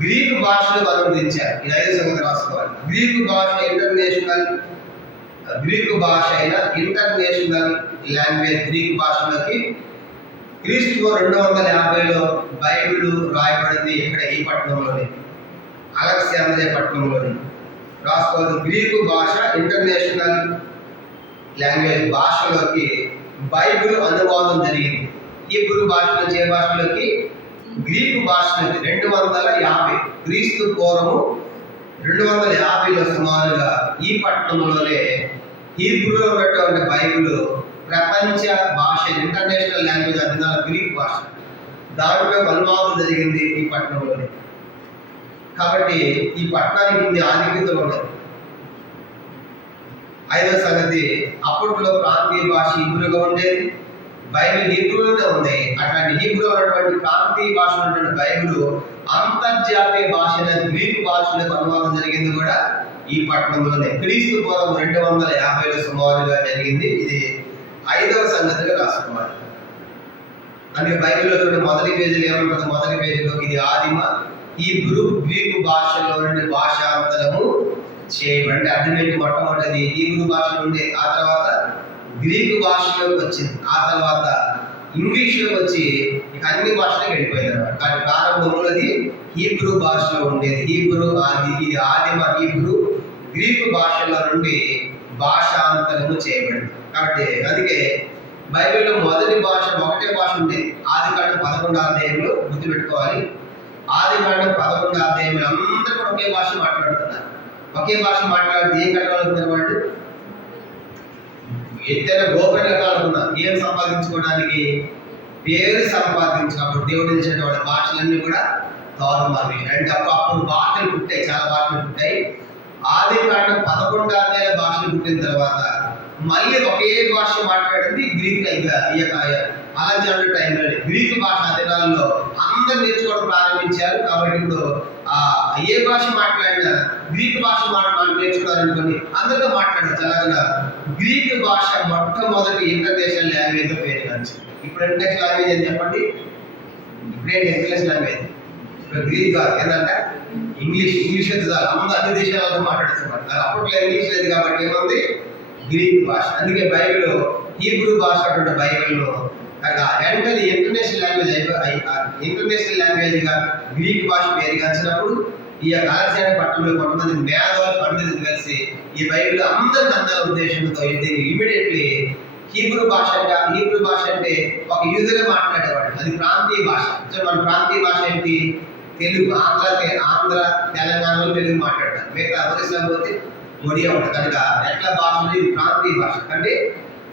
గ్రీకు భాషలో అనువదించారు. ఇది ఐదో సంగతి రాసుకోవాలి. గ్రీకు భాష అయిన ఇంటర్నేషనల్ లాంగ్వేజ్ గ్రీకు భాషలోకి క్రీస్తు 250లో బైబిల్ రాయబడింది. ఇక్కడ ఈ పట్టణంలోనే, అలెగ్జాండ్రియా పట్టణంలోనే రాసుకోవాలి. గ్రీకు భాష ఇంటర్నేషనల్ లాంగ్వేజ్ భాషలోకి బైబిల్ అనువాదం జరిగింది. హీబ్రూ భాష నుంచి ఏ భాషలోకి? గ్రీకు భాషలోకి 250 క్రీస్తు పూర్వము 250లో సుమారుగా ఈ పట్టణంలోనే హీబ్రూలో ఉన్నటువంటి బైబిల్ ప్రపంచ భాష ఇంటర్నేషనల్ లాంగ్వేజ్ అది గ్రీక్ భాష, దాంట్లో అనువాదం జరిగింది ఈ పట్టణంలోనే. కాబట్టి ఈ పట్టణానికి ఉంది ఆధిక్యతలు ఉన్నాయి. ఐదో సంగతి, అప్పట్లో ప్రాంతీయ భాష హీబ్రూగా ఉండేది. బైబిల్ హీబ్రూలోనే ఉంది. అట్లాంటి హీబ్రూ ఉన్నటువంటి ప్రాంతీయ భాష ఉన్నటువంటి బైబిల్ అంతర్జాతీయ భాష గ్రీకు భాషలకు అనువాదం జరిగింది కూడా ఈ పట్టణంలోనే. క్రీస్తు పూర్వం 250లో సుమారుగా జరిగింది. ఇది ఐదవ సంగతిగా రాసుకోవాలి. అంటే బైబిల్లో చూడండి, మొదటి పేజీలో ఏమంటుంది? మొదటి పేజీలో ఇది ఆదిమ హీబ్రూ గ్రీకు భాషలో నుండి భాషాంతరము చేయబడి. అర్థమేంటి? మొట్టమొదటిది హీబ్రూ భాషలో ఉండే, ఆ తర్వాత గ్రీకు భాషలోకి వచ్చింది, ఆ తర్వాత ఇంగ్లీష్లోకి వచ్చి ఇక అన్ని భాషలకు వెళ్ళిపోయింది అనమాట. కానీ ప్రారంభంలో అది హీబ్రూ భాషలో ఉండేది. ఇది ఆదిమ హీబ్రూ గ్రీకు భాషలో నుండి భాషాంతరము చేయబడింది. కాబట్టి అందుకే బైబిల్లో మొదటి భాష ఒకటే భాష ఉండేది. ఆదికాండం 11వ అధ్యాయంలో గుర్తుపెట్టుకోవాలి. ఆదికాండం 11వ అధ్యాయంలో అందరూ కూడా ఒకే భాష మాట్లాడుతున్నారు. ఒకే భాష మాట్లాడితే ఏం కట్టగలుగుతున్నారు? వాళ్ళు ఎత్తైన గోపురం కట్టాలనుకున్నారు. ఏం సంపాదించుకోవడానికి? పేరు సంపాదించినప్పుడు దేవుడు ఇచ్చిన వాళ్ళ భాషలన్నీ కూడా తారుమారు. అంటే అప్పుడు భాషలు పుట్టాయి, చాలా భాషలు పుట్టాయి. ఆదికాండం 11వ అధ్యాయ భాషలు పుట్టిన తర్వాత మళ్ళీ ఒకే భాష మాట్లాడింది గ్రీక్. అలెగ్జాండర్ టైంలో గ్రీకు భాష దినాల్లో అందరూ నేర్చుకోవడం ప్రారంభించారు. కాబట్టి ఇప్పుడు ఏ భాష మాట్లాడినా గ్రీకు భాష నేర్చుకోవాలనుకోండి, అందరితో మాట్లాడచ్చు. అలాగా గ్రీకు భాష మొట్టమొదటి ఇంటర్నేషనల్ లాంగ్వేజ్ పేరు కావచ్చు. ఇప్పుడు ఇంటర్నేషనల్ లాంగ్వేజ్ అని చెప్పండి. ఇప్పుడేంటి ఇంటర్నేషనల్ లాంగ్వేజ్? ఇప్పుడు గ్రీక్ కాదు, ఏంటంటే ఇంగ్లీష్ అయితే అందరూ అన్ని దేశాలతో మాట్లాడుతున్నారు. అప్పట్లో ఇంగ్లీష్ లేదు కాబట్టి ఏముంది? గ్రీక్ భాష. అందుకే బైబిల్ హీబ్రూ భాష అటువంటి బైబిల్లో వెంటనే ఇంటర్నేషనల్ లాంగ్వేజ్గా గ్రీక్ భాష పేరుగాంచినప్పుడు ఈ యొక్క అలెగ్జాండర్ పట్టణంలో కొంతమంది మేధావులు పండితులు కలిసి ఈ బైబిల్ అందరిని అందాల ఉద్దేశంతో ఇమీడియట్లీ హీబ్రూ భాష అంటే ఒక యూదుగా మాట్లాడేవాడు. అది ప్రాంతీయ భాష. మన ప్రాంతీయ భాష ఏంటి? తెలుగు. ఆంధ్ర తెలంగాణలో తెలుగు మాట్లాడతారు. మిగతా ఒరిస్సా పోతే ఒడియా ఉంటుంది. కనుక ఎట్లా భాష ఉంది? ఇది ప్రాంతీయ భాష. అంటే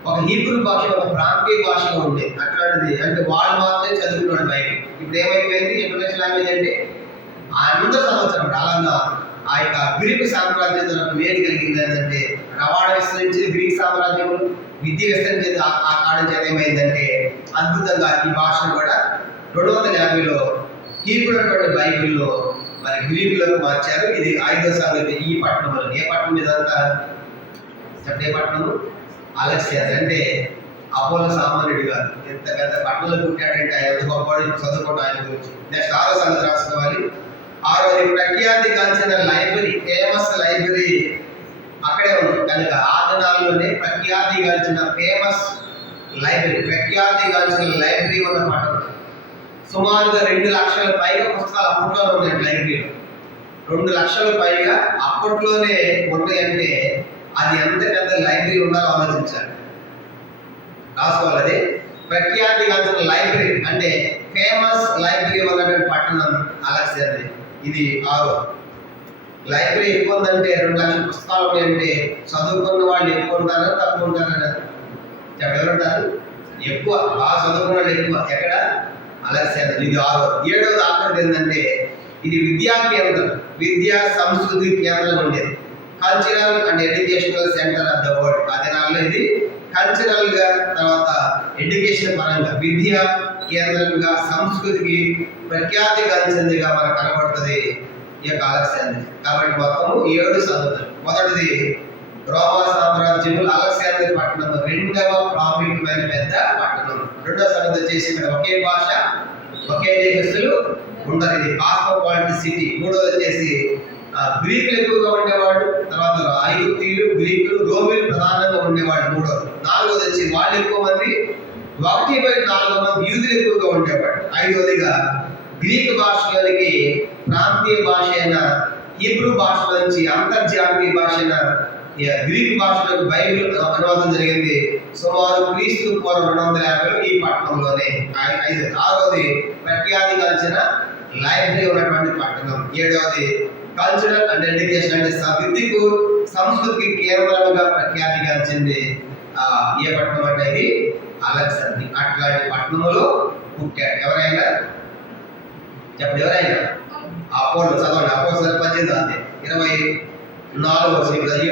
ఒక హీబ్రూ భాష ఒక ప్రాంతీయ భాషగా ఉండేది. అట్లాంటిది అంటే వాళ్ళు మాత్రమే చదువుకున్నాడు బైబిల్. ఇప్పుడు ఏమైపోయింది? ఇంటర్నేషనల్ లాంగ్వేజ్ అంటే అందరూ చదవచ్చు. అలాగా ఆ యొక్క గ్రీకు సామ్రాజ్యం వేడి కలిగింది ఏంటంటే రవాణా విస్తరించింది. గ్రీక్ సామ్రాజ్యం విద్య విస్తరించేది. ఆ కాలం చేత ఏమైందంటే అద్భుతంగా ఈ భాషను కూడా 250లో హీబ్రూ అటువంటి బైబిల్లో మరి గ్రీకులకు మార్చారు. ఇది ఐదో సంగతి. ఈ పట్టణంలో ఏ పట్టణం ఇదంతా చెప్పే పట్టణము? అలెగ్జాండ్రియా. అంటే అపోలో సామాన్యుడు కాదు, ఎంత పెద్ద పట్టణంలో పుట్టాడంటే ఆయన ఎంత గొప్పవాడు చదువుకోవడం ఆయన గురించి. నెక్స్ట్ ఆరో సంగతి రాసుకోవాలి. ఆరోది ప్రఖ్యాతి గాంచిన లైబ్రరీ, ఫేమస్ లైబ్రరీ అక్కడే ఉంది. కనుక ఆ దినాల్లోనే ప్రఖ్యాతి గాంచిన ఫేమస్ లైబ్రరీ ఉన్న పట్టణం. సుమారుగా 2 లక్షల పైగా పుస్తకాలు అప్పట్లోనే ఉన్నాయి లైబ్రరీలో. 2 లక్షల పైగా అప్పట్లోనే ఉన్నాయంటే అది ఎంత పెద్ద లైబ్రరీ ఉండాలో ఆలోచించాలి. రాసుకోవాలి. అదే ప్రఖ్యాతి గాంచిన లైబ్రరీ అంటే ఫేమస్ లైబ్రరీ ఉన్నటువంటి పట్టణం అలెగ్జాండ్రియా. ఇది ఆరో. లైబ్రరీ ఎక్కువ ఉందంటే 2 లక్షల పుస్తకాలు ఉన్నాయంటే చదువుకున్న వాళ్ళు ఎక్కువ ఉంటారా తక్కువ ఉంటారా? ఎవరుంటారు? ఎక్కువ. బాగా చదువుకున్న వాళ్ళు ఎక్కువ. ఎక్కడ? అలెగ్జాండ్రియా. ఇది ఆరో. ఏడవది ఆఖరిది ఏంటంటే ఇది విద్యా కేంద్రం, విద్యా సంస్కృతి కేంద్రం ఉండేది. Cultural and educational centre of the world. ఆ దినాల్లో ఇది కల్చరల్ గా, తర్వాత ఎడ్యుకేషన్ పరంగా విద్యా కేంద్రంగా, సంస్కృతికి ప్రఖ్యాతి గాంచిందిగా మనకు కనబడుతుంది ఈ యొక్క అలెగ్జాండ్రియా. కాబట్టి మొత్తము 7 సంగతులు. మొదటిది రోమా సామ్రాజ్యములు అలెగ్జాండ్రియా పట్టణం రెండవ ప్రాముఖ్యమైన పెద్ద పట్టణం. రెండవ సంగతి వచ్చేసి ఇక్కడ ఒకే భాష, ఒకే దేశస్తులు ఉండరు, ఇది కాస్మోపాలిటన్ సిటీ. మూడోది వచ్చేసి గ్రీకులు ఎక్కువగా ఉండేవాడు, తర్వాత ఐగుప్తీయులు, గ్రీకులు, రోమిలు ప్రధానంగా ఉండేవాడు మూడోది. నాలుగోది వచ్చి వాళ్ళు ఎక్కువ మంది, 1/4 మంది యూదులు ఎక్కువగా ఉండేవాడు. ఐదవదిగా గ్రీకు భాషలోనికి ప్రాంతీయ భాష అయిన హీబ్రూ భాష నుంచి అంతర్జాతీయ భాష అయిన గ్రీకు భాషలోకి బైబిల్ అనువాదం జరిగింది సుమారు క్రీస్తు పూర్వం 250 ఈ పట్టణంలోనే. ఆరవది ప్రఖ్యాతి కలిసిన లైబ్రరీ ఉన్నటువంటి పట్టణం. ఏడవది కల్చరల్ అండ్ ఎడ్యుకేషన్ అంటే విద్యకు, సంస్కృతికి కేంద్రంగా ప్రఖ్యాతి గాంచింది ఏ పట్టణం అంటే ఇది అలెగ్జాండ్రియా. అట్లాంటి పట్టణంలో పుట్టాడు. ఎవరైనా చెప్పండి, ఎవరైనా అపోలో చదవండి. అపోస్తలుల 18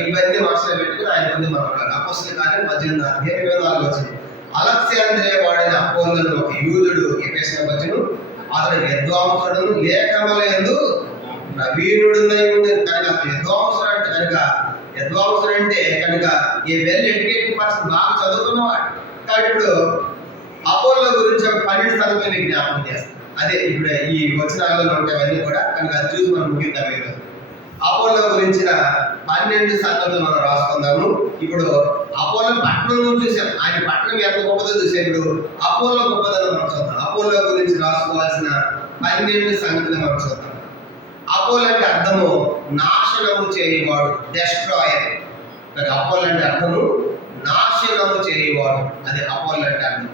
ఇవన్నీ మనసులో పెట్టుకుని ఆయన ముందు మనం అపోస్తలుల కార్యం 18 అలెగ్జాండ్రియా వాడిన అపోలోను ఒక యూదుడు ఎఫెసులో వచ్చును, అతడు విద్వాంసుడు, లేఖనముల యందు ప్రవీణుడునై ఉండేది కనుక విద్వాంసుడు అంటే కనుక ఈ వెల్ ఎడ్యుకేటెడ్ పర్సన్, బాగా చదువుకున్నవాడు. కాబట్టి ఇప్పుడు అపోలో గురించి ఒక 12 సంగతులు మీకు జ్ఞాపకం చేస్తాను. అదే ఇప్పుడు ఈ వచనాలలో ఉంటాయన్నీ కూడా, కనుక అది చూసి మనం ముగిద్దాం ఈరోజు. అపోలో గురించిన 12 సంగతులు మనం రాసుకుందాము. ఇప్పుడు అపోలో పట్టణం చూసాం, ఆయన పట్టణం ఎంత గొప్పదో చూసాం. ఇప్పుడు అపోలో గొప్పదని మనం చూద్దాం. అపోలో గురించి రాసుకోవాల్సిన 12 సంగతులు మనం చూద్దాం. అపోలో అంటే అర్థము నాశనము చేయవాడు, డెస్ట్రాయర్. అపోలో అంటే అర్థము నాశనము చేయవాడు, అది అపోలో అంటే అర్థం.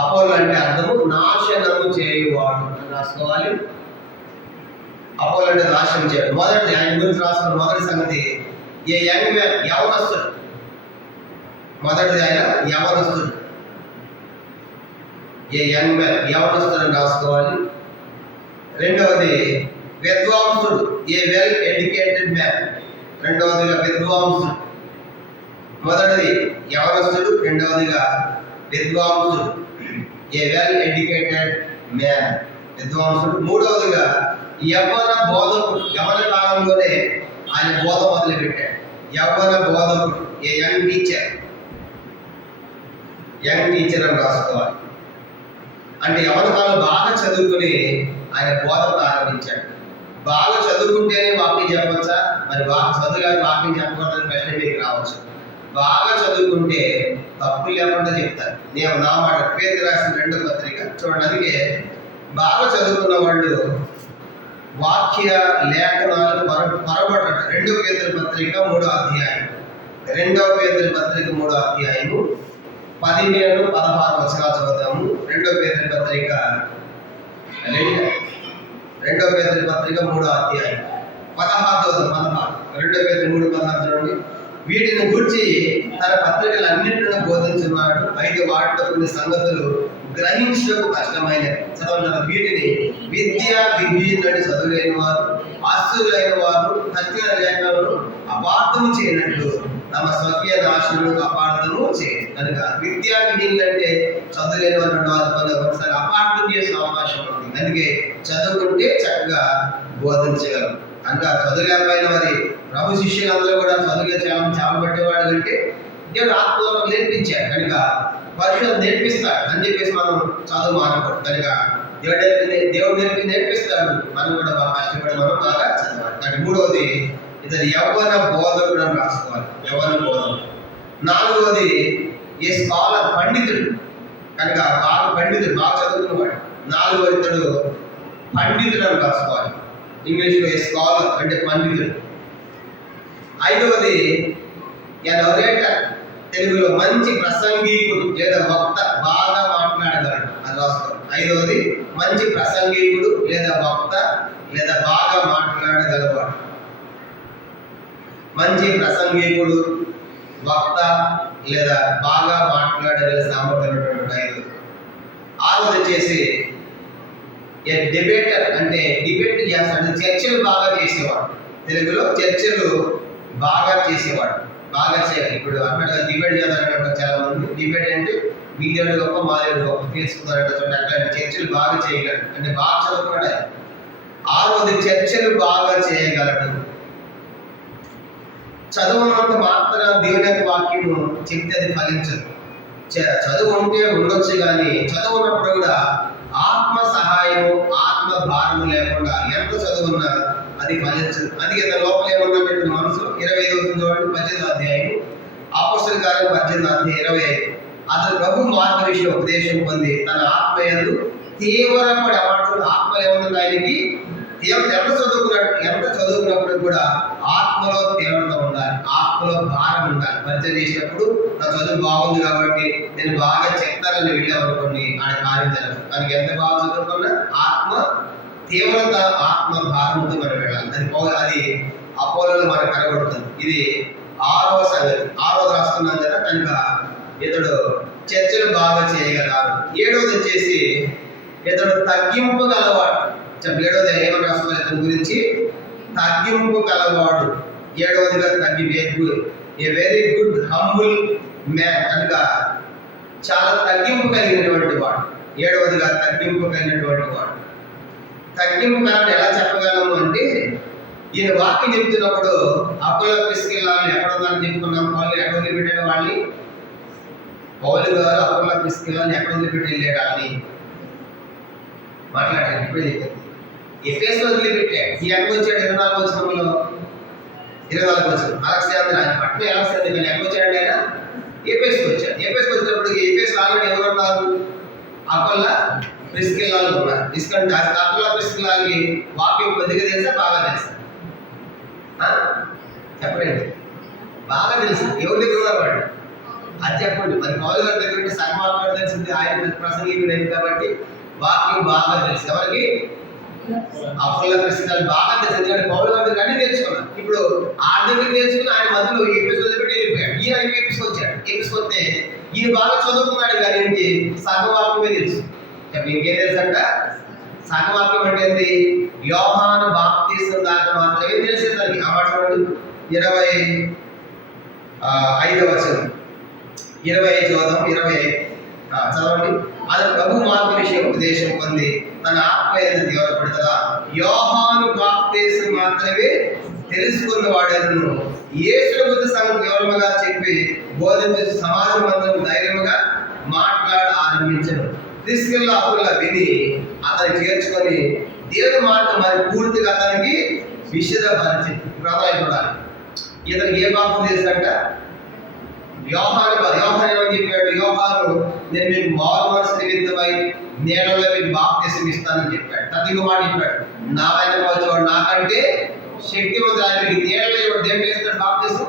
అపోలో అంటే అర్థము నాశనము చేయవాడు అని రాసుకోవాలి. అపోలో అంటే నాశనం చేయడు. మొదటి ఆయన గురించి రాసుకున్న మొదటి సంగతి ఏ యంగ్ మ్యాన్, యవనస్తుడు. మొదటిది ఆయన యవనస్తుడు, ఏ యంగ్ మ్యాన్, యవనస్తుడు అని రాసుకోవాలి. రెండవది విద్వాంసుడు, ఏ వెల్ ఎడ్యుకేటెడ్ మ్యాన్. రెండవదిగా విద్వాంసుడు. మొదటిది యవనస్తుడు, రెండవదిగా విద్వాంసుడు, ఏ వెల్ ఎడ్యుకేటెడ్ మ్యాన్, విద్వాంసుడు. మూడవదిగా యవ్వన బోధకుడు, యవ్వన కాలంలోనే ఆయన బోధ మొదలుపెట్టాడు. యవ్వన బోధకుడు, ఏ యంగ్ టీచర్, యంగ్ టీచర్ అని రాసుకోవాలి. అంటే యవ్వన కాలం బాగా చదువుకుని ఆయన బోధ ప్రారంభించాడు. బాగా చదువుకుంటేనే వాక్యం చెప్పవచ్చా, మరి చదువుగా వాక్యం చెప్పకూడదని ప్రశ్న మీకు రావచ్చు. బాగా చదువుకుంటే తప్పు లేకుండా చెప్తారు. నేను నా మాట పేతురు రాసిన 2వ పత్రిక చూడండి. అందుకే బాగా చదువుకున్న వాళ్ళు వాక్య లేఖనాలు పొరబడ్డారు. 2వ పేతురు పత్రిక 3వ అధ్యాయం, 2వ పేతురు పత్రిక 3వ అధ్యాయము 15-16 వచనాలు చదువుతాము. 2వ పేతురు పత్రిక 2వ పేతురు పత్రిక 3వ అధ్యాయం 16 2వ పేతురు 3:16 చూడండి. వీటిని గురించి తన పత్రికలన్నింటినీ బోధించున్నాడు, అయితే వాటిలో కొన్ని సంగతులు గ్రహించడం కష్టమైన చదవన్నారు. వీటిని విద్యున్నట్టు చదువులేని వారు, ఆస్తులైన వారు, తక్కిన లేఖలను అపార్థము చేయనట్లు తమ స్వకీయ నాశనము అపార్థము చేయదు. కనుక విద్యులు అంటే చదువులేని వారు ఒకసారి అపార్థం చేసే అవకాశం ఉంది. అందుకే చదువుకుంటే చక్కగా బోధించగలం. కనుక చదువులేకపోయిన వారి ప్రభు శిష్యులందరూ కూడా చదువులే చేపట్టేవాడు అంటే దేవుడు ఆత్మలో నేర్పించాడు. కనుక పరిశుద్ధం నేర్పిస్తాడు అని చెప్పేసి మనం చదువు మానకూడదు. కనుక దేవుడు నేర్పిస్తాడు, మనం కూడా బాగా కష్టపడి మనం బాగా చదవాలి. అంటే మూడవది ఇతను యవ్వన బోధకుడు అని రాసుకోవాలి, యవ్వన బోధకుడు. నాలుగవది ఏ స్కాలర్, పండితుడు. కనుక బాగా పండితుడు, బాగా చదువుకున్నవాడు. నాలుగవది ఇతడు పండితుడు అని రాసుకోవాలి. ఇంగ్లీష్లో ఏ స్కాలర్ అంటే పండితుడు. ఐదవది నరేటర్, తెలుగులో మంచి ప్రసంగీకుడు లేదా వక్త, బాగా మాట్లాడగలడు అని రాసుకోవాలి. ఐదవది మంచి ప్రసంగీకుడు లేదా వక్త లేదా బాగా మాట్లాడగలవాడు. మంచి ప్రసంగీకుడు, వక్త లేదా బాగా మాట్లాడగల సామర్థ్యమైనటువంటి ఐదు. ఆరోది వచ్చేసి డిబేటర్ అంటే డిబేట్ చేస్తాడు, చర్చలు బాగా చేసేవాడు. తెలుగులో చర్చలు బాగా చేసేవాడు, బాగా చేయాలి. ఇప్పుడు అక్కడ డిబేట్ చేయాలంటే చాలా మంది డిబేట్ అంటే మీ దేవుడు గొప్ప మా దేవుడు గొప్ప తీసుకున్నారంటే చూడండి, అట్లాంటి చర్చలు బాగా చేయగలడు, అంటే బాగా చదువుకున్నాడు. ఆరోది చర్చలు బాగా చేయగలడు. చదువునంత మాత్రం దేవుని యొక్క వాక్యము చెప్తే అది ఫలించదు. చదువు ఉంటే ఉండొచ్చు, కానీ చదువున్నప్పుడు కూడా ఆత్మ సహాయము ఆత్మ భారము లేకుండా ఎంత చదువున్నా అది ఫలించదు. అది ఇంత లోపల ఏమన్నట్టు మనసు 25 అధ్యాయం అపోస్తలుల కార్యం 18:25. అతను ప్రభు మార్గ విషయం ఉపదేశం పొంది తన ఆత్మ యందు తీవ్రపడి అమాడుతున్న ఆత్మ ఏమన్నా ఆయనకి ఎంత చదువుకున్నప్పుడు కూడా ఆత్మలో తీవ్రత ఉండాలి, ఆత్మలో భారం ఉండాలి. పరిచయం చేసినప్పుడు నా చదువు బాగుంది కాబట్టి నేను బాగా చెప్తానని వెళ్ళామనుకోండి, ఆయన కార్యం జరగదు. దానికి ఎంత బాగా చదువుకున్నా ఆత్మ తీవ్రత ఆత్మ భారంతో మనం వెళ్ళాలి. అది అపోలో మనకు కనబడుతుంది. ఇది 6వ సంగతి. 6వది రాస్తున్నాం కదా, కనుక ఇతడు చర్చలు బాగా చేయగలరు. 7వది వచ్చేసి ఇతడు తగ్గింపు గలవాడు. 7వది ఏమని రాస్తున్నారు ఇతని గురించి? తగ్గింపు గలవాడు. 7వదిగా a very good humble man, కనుక చాలా తగ్గింపు కలిగినటువంటి వాడు. 7వదిగా తగ్గింపు కలిగినటువంటి వాడు. తగ్గింపు కారణం ఎలా చెప్పగలము అంటే, ఈయన వాక్యం చెప్తున్నప్పుడు అపోలో ప్రిస్కిల్లాని ఎక్కడ ఉందని చెప్పుకున్నాం. పౌలు ఎక్కడ వదిలిపెట్టాడు వాళ్ళని? పౌలు గారు అపోలో ప్రిస్కిల్లాని ఎక్కడ వదిలిపెట్టి వెళ్ళాడు అని మాట్లాడాడు. ఇప్పుడే చెప్పారు. ఎఫెసులో వదిలిపెట్టాడు. ఈ ఎక్కడికి వచ్చాడు? 24వ వచనంలో 24వ వచనం అలెగ్జాండర్ ఆయన పట్టణం ఎలా వస్తుంది, కానీ ఎక్కడ వచ్చాడు ఆయన? ఎఫెసుకు వచ్చాడు. ఎఫెసుకు వచ్చినప్పుడు ఎఫెసు ఆల్రెడీ ఎవరు ఉన్నారు? అపోలో ప్రిస్కిల్లాలు ఉన్నారు. ఎందుకంటే అపోలో ప్రిస్కిల్లాకి వాక్యం కొద్దిగా తెలుసా బాగా తెలుసా? చెప్పండి. బాగా తెలుసు. ఎవరి దగ్గర ఉన్నారు వాళ్ళు? అది చెప్పండి. మరి పౌలు గారి దగ్గర ఉంటే సగం వాక్యం తెలిసింది, ఆయన ప్రసంగికుడైంది కాబట్టి వాక్యం బాగా తెలుసు. ఎవరికి? అపోలో ప్రిస్కిల్లాలు బాగా తెలుసు. ఎందుకంటే పౌలు గారి దగ్గర అన్ని తెలుసుకున్నారు. ఇప్పుడు ఆ దగ్గర తెలుసుకుని ఆయన మధ్యలో ఎపిస్ వదిలిపెట్టి వెళ్ళిపోయాడు. ఈయన ఎపిస్కి వచ్చాడు. ఎపిస్కి వస్తే ఈయన బాగా చదువుకున్నాడు, కానీ ఏంటి సగం వాక్యమే తెలుసు. ఇంకేం తెలుసు అంట? సగవాక్యం అంటే ఏంటి? యోహాను బాప్తిసం దాకా మాత్రమే తెలిసేదానికి. ఆ మాట 25వ వచనం 25 చూద్దాం. 25 చదవండి. అది ప్రభు మార్గ విషయం ఉపదేశం పొంది తన ఆత్మ యందు తీవ్రపడుతుందా? యోహాను బాప్తిసం మాత్రమే తెలుసుకున్న వాడను యేసు బుద్ధి సంగతి వివరముగా చెప్పి బోధించే సమాజం అందరూ ధైర్యముగా మాట్లాడ ఆరంభించను. తీసుకెళ్ళి అప్పుడులా విని అతన్ని చేర్చుకొని దేవుని మాట మరి పూర్తిగా అతనికి విషదపరిచి ప్రధానం చూడాలి. ఇతనికి ఏ బాప్తిసం చేశాడంట? యోహాను ఏమని చెప్పాడు? యోహాను నేను మీకు మారు మనసు నిమిత్తమై నేలలో మీకు బాప్తిసం ఇస్తానని చెప్పాడు. తదిగో మాట చెప్పాడు, నా వెనక వచ్చేవాడు నాకంటే శక్తివంతుడు, ఆయన మీకు నేలలో దేవుడు ఇస్తాడు బాప్తిసం,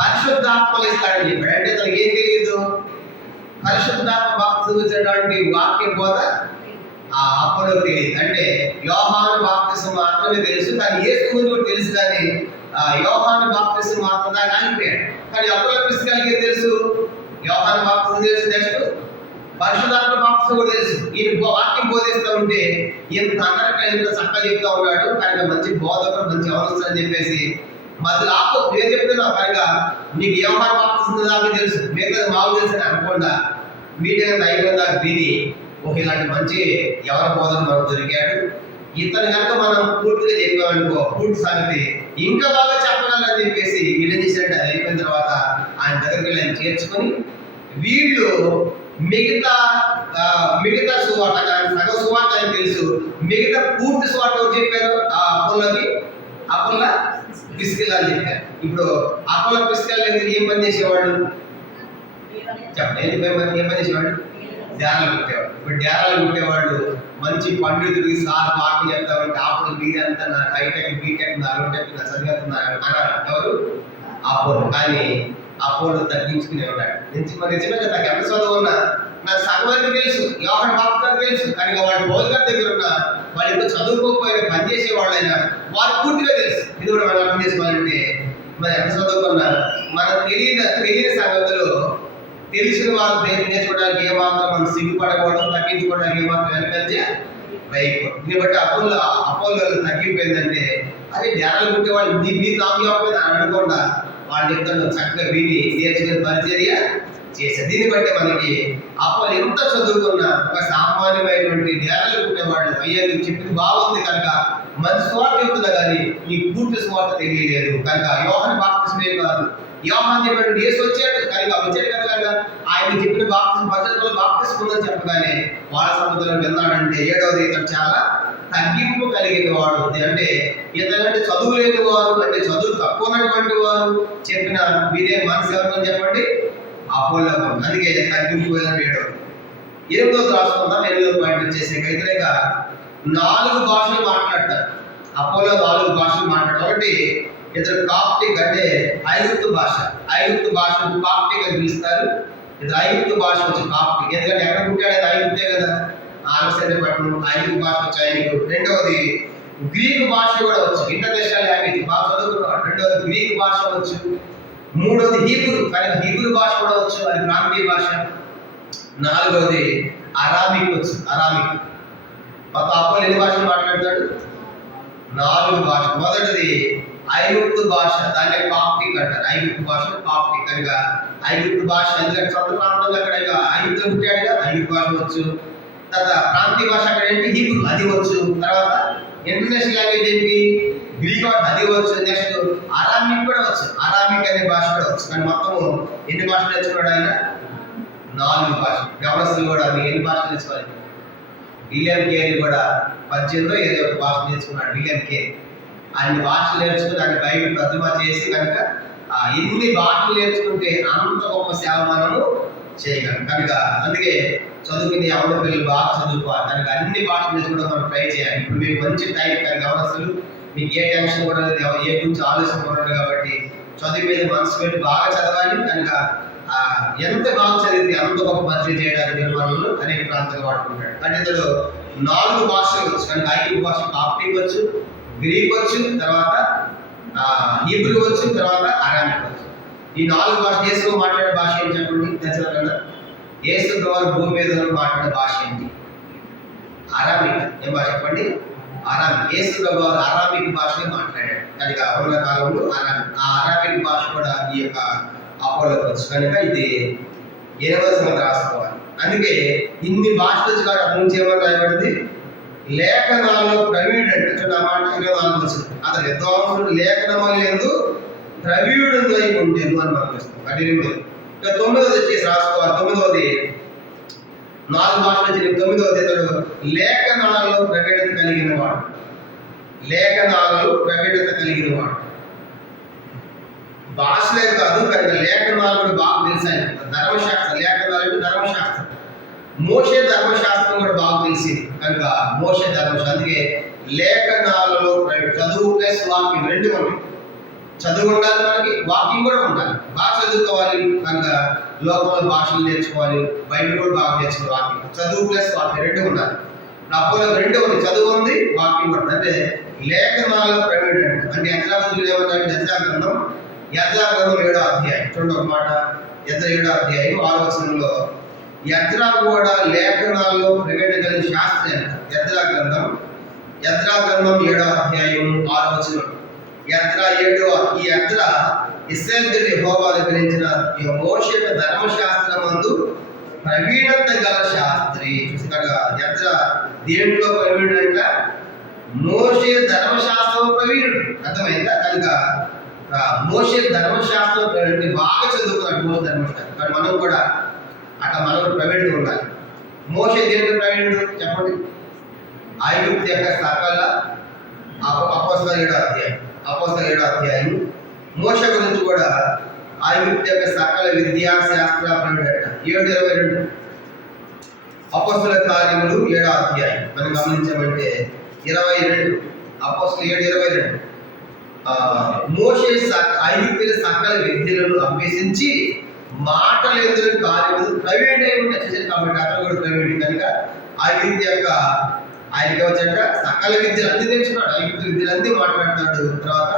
పరిశుద్ధాత్మలు ఇస్తాడని చెప్పాడు. అంటే తనకి ఏం తెలియదు? పరిశుద్ధాత్మ బాప్తిసం వచ్చేటువంటి వాక్యం బోధ ఆ అప్పుడు తెలియదు. అంటే యోహాను బాప్తిసం మాత్రమే తెలుసు, కానీ యేసు గురించి కూడా తెలుసు, కానీ యోహాను బాప్తిసం మాత్రం దాకా అనిపోయాడు. కానీ అపోలో ప్రిస్కిల్లాకి ఏం తెలుసు? యోహాను బాప్తిసం తెలుసు, నెక్స్ట్ పరిశుద్ధాత్మ బాప్తిసం కూడా తెలుసు. ఈయన వాక్యం బోధిస్తూ ఉంటే ఎంత అందరికీ ఎంత చక్కగా చెప్తా ఉన్నాడు. కనుక మంచి బోధకుడు, మంచి అవసరం అని చెప్పేసి మధ్యలో ఆపు ఏం చెప్తున్నావు కనుక నీకు యోహాను బాప్తిసం దాకా తెలుసు, మిగతా మాకు తెలుసు అని అనుకోండా మీడియా ధైర్యం దాకా విని ఒక ఇలాంటి మంచి ఎవరి బోధన మనకు దొరికాడు. ఇతను కనుక మనం పూర్తిగా చెప్పామనుకో పూర్తి సంగతి ఇంకా బాగా చెప్పగలని చెప్పేసి వీళ్ళు చేసినట్టు అది అయిపోయిన తర్వాత ఆయన దగ్గరికి ఆయన చేర్చుకొని వీళ్ళు మిగతా సువార్త కానీ సగం సువార్త అని తెలుసు, మిగతా పూర్తి సువార్త చెప్పారు ఆ అపోలో ప్రిస్కిల్లా చెప్పారు. ఇప్పుడు అపోలో ప్రిస్కిల్లా ఏం పని చేసేవాడు చెప్పండి? ఏం పని చేసేవాడు? ధ్యానాలు పెట్టేవాడు. ఇప్పుడు ధ్యానాలు పెట్టేవాడు మంచి పండితుడికి సార్ మాటలు చెప్తామంటే అప్పుడు మీరంతా నా హైటెక్ బీటెక్ నా రోటెక్ నా చదివేస్తున్నారు అన్నారు. ఎవరు? అపోలో. కానీ అపోలో తగ్గించుకునే ఉన్నాడు. మరి నిజంగా నాకు ఎంత చదువు ఉన్నా నాకు సగవరికి తెలుసు, యోహాను బాప్తిసం తెలుసు, కానీ వాడి పౌలు గారి దగ్గర ఉన్న వాళ్ళు ఇంకా చదువుకోకపోయినా పనిచేసేవాళ్ళైనా వారు పూర్తిగా తెలుసు. ఇది కూడా మనం అర్థం చేసుకోవాలంటే మరి ఎంత చదువుకున్నా మన తెలియని సంగతులు తెలిసిన వాళ్ళు నేర్చుకోవడానికి ఏమాత్రం మనం సిగ్గుపడకూడదు, తగ్గించుకోవడానికి ఏమాత్రం వెనకంటే బైక్. దీన్ని బట్టి అపోలో తగ్గిపోయిందంటే అదే జ్ఞానాలు పుట్టే వాళ్ళు మీరు నాకు చెప్పలేదు అని అనకుండా వాళ్ళు చెప్తాను చక్కగా విని నేర్చుకుని పరిచర్య చేశారు. దీన్ని బట్టి మనకి అపోలో ఎంత చదువుకున్నా ఒక సామాన్యమైనటువంటి జ్ఞానాలు పుట్టేవాళ్ళు అయ్యా నీకు చెప్పింది బాగుంది కనుక మంచి స్వార్థ చెప్తున్నా కానీ నీకు పూర్తి స్వార్థ తెలియలేదు కనుక యోహాను బాప్తిస్మే కాదు, యోహాను చెప్పినట్టు యేసు వచ్చాడు కనుక వచ్చాడు కనుక ఆయన చెప్పిన బాప్తిస్మ బాప్తిస్మని చెప్పగానే వాళ్ళ సముద్రం విన్నాడంటే ఏడవది ఇతను చాలా తగ్గింపు కలిగిన వాడు. అంటే ఇతనంటే చదువు లేని వారు అంటే చదువు తక్కువ ఉన్నటువంటి వారు చెప్పిన మీరే మనసు ఎవరిని చెప్పండి అపోలో. అందుకే తగ్గింపు ఏడవది. 8వ రాసుకుందాం. 8వ పాయింట్ వచ్చేసి వ్యతిరేక 4 భాషలు మాట్లాడతారు. అపోలో 4 భాషలు మాట్లాడతారు. ఒకటి ఇతరు కాప్టిక్ అంటే ఐగుప్తు భాష కాప్టిక్ అని పిలుస్తారు. ఇది ఐగుప్తు భాష వచ్చి కాప్టిక్, ఎందుకంటే ఎక్కడ పుట్టాడు అది ఐగుప్తే కదా, ఆలస్యపట్నం ఐగుప్తు భాష వచ్చి ఆయనకు. రెండవది గ్రీకు భాష కూడా వచ్చు, ఇంటర్నేషనల్ లాంగ్వేజ్ బాగా చదువుకున్నాడు. రెండవది గ్రీకు భాష వచ్చు. మూడవది హీబ్రూ, కానీ హీబ్రూ భాష కూడా వచ్చు, అది ప్రాంతీయ భాష. నాలుగవది అరామిక్ వచ్చు, అరామిక్. మొత్తం అపోలో ఎన్ని భాషలు మాట్లాడతాడు? 4 భాషలు. మొదటిది ఐగుప్తు భాష, దాన్ని కాప్టిక్ అంటారు. ఐగుప్తు భాష కాప్టిక్ కనుక ఐగుప్తు భాష, ఎందుకంటే సొంత ప్రాంతంలో అక్కడ ఐగుప్తులో పుట్టాడుగా ఐగుప్తు భాష వచ్చు. తర్వాత ప్రాంతీయ భాష అక్కడ ఏంటి హీబ్రూ, అది వచ్చు. తర్వాత ఇంటర్నేషనల్ లాంగ్వేజ్ ఏంటి గ్రీక్, అది వచ్చు. నెక్స్ట్ అరామిక్ కూడా వచ్చు, అరామిక్ అనే భాష కూడా వచ్చు. కానీ మొత్తము ఎన్ని భాషలు నేర్చుకున్నాడు ఆయన? 4 భాషలు. గవర్నర్స్లు కూడా మీకు ఎన్ని భాషలు నేర్చుకోవాలి? విలియం కేరీ కూడా 18 ఏదో ఒక భాష నేర్చుకున్నాడు. విలియం కేరీ అన్ని భాషలు నేర్చుకుని దాన్ని బైబిల్ తర్జుమా చేసి కనుక ఎన్ని భాషలు నేర్చుకుంటే అంత గొప్ప సేవ మనము చేయగలం. కనుక అందుకే చదువుకుని ఎవరి పిల్లలు బాగా చదువుకోవాలి, కనుక అన్ని భాషలు నేర్చుకోవడం మనం ట్రై చేయాలి. ఇప్పుడు మీకు మంచి టైం కనుక అసలు మీకు ఏ టెన్షన్ కూడా లేదు, ఏ గురించి ఆలోచన ఉండదు. కాబట్టి చదువు మీద మనసు పెట్టి బాగా చదవాలి. కనుక ఎంత బాగా చదివితే అంత గొప్ప పరిచయం చేయడానికి నిర్మాణంలో అనేక ప్రాంతాలు వాడుకుంటాడు. అంటే ఇతడు 4 భాషలు వచ్చు కనుక ఐగుప్తు భాష కాప్టిక్ వచ్చు, గ్రీక్ వచ్చు, తర్వాత హీబ్రూ వచ్చు, తర్వాత అరామిక్ వచ్చు. ఈ 4 భాషలు యేసు మాట్లాడే భాష ఏంటి చెప్పండి? తెచ్చగలరా? యేసు ద్వారా భూమి మీద మాట్లాడే భాష ఏంటి? అరామిక్. ఏం భాష చెప్పండి? అరామిక్. యేసు ద్వారా అరామిక్ భాషని మాట్లాడాడు కనుక ఉన్న కాలంలో అరామిక్. ఆ అరామిక్ భాష కూడా ఈ యొక్క అపోలోకి వచ్చు కనుక ఇది 8వ సంవత్సరం రాసుకోవాలి. అందుకే ఇన్ని భాషలు కాదు అటు నుంచి ఏమని రాయబడింది? లేఖనాల్లో ప్రవీణుడు అంటే చూడ మాట 24 వచ్చింది. అతను విద్వాంసుడు లేఖనములు ఎందు ప్రవీణుడు అయి ఉండేను అని మనం చూస్తాం. 18. ఇక 9వది వచ్చేసి రాసుకోవాలి. 9వది 4 భాషలు వచ్చి 9వది ఇతడు లేఖనాల్లో ప్రవీణత కలిగిన వాడు. లేఖనాలలో ప్రవీణత కలిగిన వాడు. భాషలే కాదు కనుక లేఖనాలు కూడా బాగా తెలిసాయి. ధర్మశాస్త్రం, లేఖనాలు ధర్మశాస్త్రం, మోషే ధర్మశాస్త్రం కూడా బాగా తెలిసింది కనుక మోషే ధర్మశాస్త్రం. అందుకే లేఖనాలలో చదువు ప్లస్ వాక్యం 2 ఉంటాయి. చదువు ఉండాలి, మనకి వాక్యం కూడా ఉండాలి. బాగా చదువుకోవాలి కనుక లోకంలో భాషలు నేర్చుకోవాలి, బైబిల్ కూడా బాగా నేర్చుకోవాలి. వాక్యం చదువు ప్లస్ వాక్యం 2 ఉండాలి. అపోలో 2 ఉంది, చదువు ఉంది, వాక్యం కూడా. అంటే లేఖనాల ప్రవీణుడు అంటే యజ్రాగ్రంథం ఏమన్నా? యజ్రాగ్రంథం 7వ అధ్యాయం చూడండి ఒక మాట. 7వ అధ్యాయం 6వ వచనంలో యజ్రా కూడా లేఖనాల్లో ప్రవీణత కలిగిన శాస్త్రి అంట. యజ్రాగ్రంథం 7వ అధ్యాయం 6వ వచనం. యజ్రా 7వ. ఈ యజ్రా ఇశ్రాయేలు యెహోవా గురించిన ఈ మోషే ధర్మశాస్త్రమందు ప్రవీణత గల శాస్త్రి. యజ్రా దేంట్లో ప్రవీణుడు అంట? మోషే ధర్మశాస్త్రం ప్రవీణుడు. అర్థమైందా? కనుక మోషే ధర్మశాస్త్రం ప్రవీణుడు బాగా చదువుకున్నాడు. మోషే ధర్మశాస్త్రం కానీ మనం కూడా అట్లా మనం ప్రవీణుడు ఉండాలి. మోషే దేంట్లో ప్రవీణుడు చెప్పండి? ఐగుప్తు యొక్క సకల అపోస్తల 7వ అధ్యాయం మోషే గురించి కూడా ఐగుప్తు యొక్క సకల విద్యా శాస్త్ర ప్రవీణుడు. 7:22 అపోస్తల కార్యములు 7వ అధ్యాయం మనం గమనించామంటే 22 అపోస్తలు 7:22 మోషే ఐగుప్తుల సకల విద్యలను అభ్యసించి మాటలు ఎదురు కార్యములు ప్రవీణుడై ఉంటాయి కాబట్టి అతను కూడా ప్రవీణుడు కనుక ఐగుప్తు యొక్క ఆయనకి వచ్చాక సకల విద్యలు అన్ని తెచ్చుకున్నాడు. ఐగుప్తు విద్యలు అన్నీ మాట్లాడతాడు, తర్వాత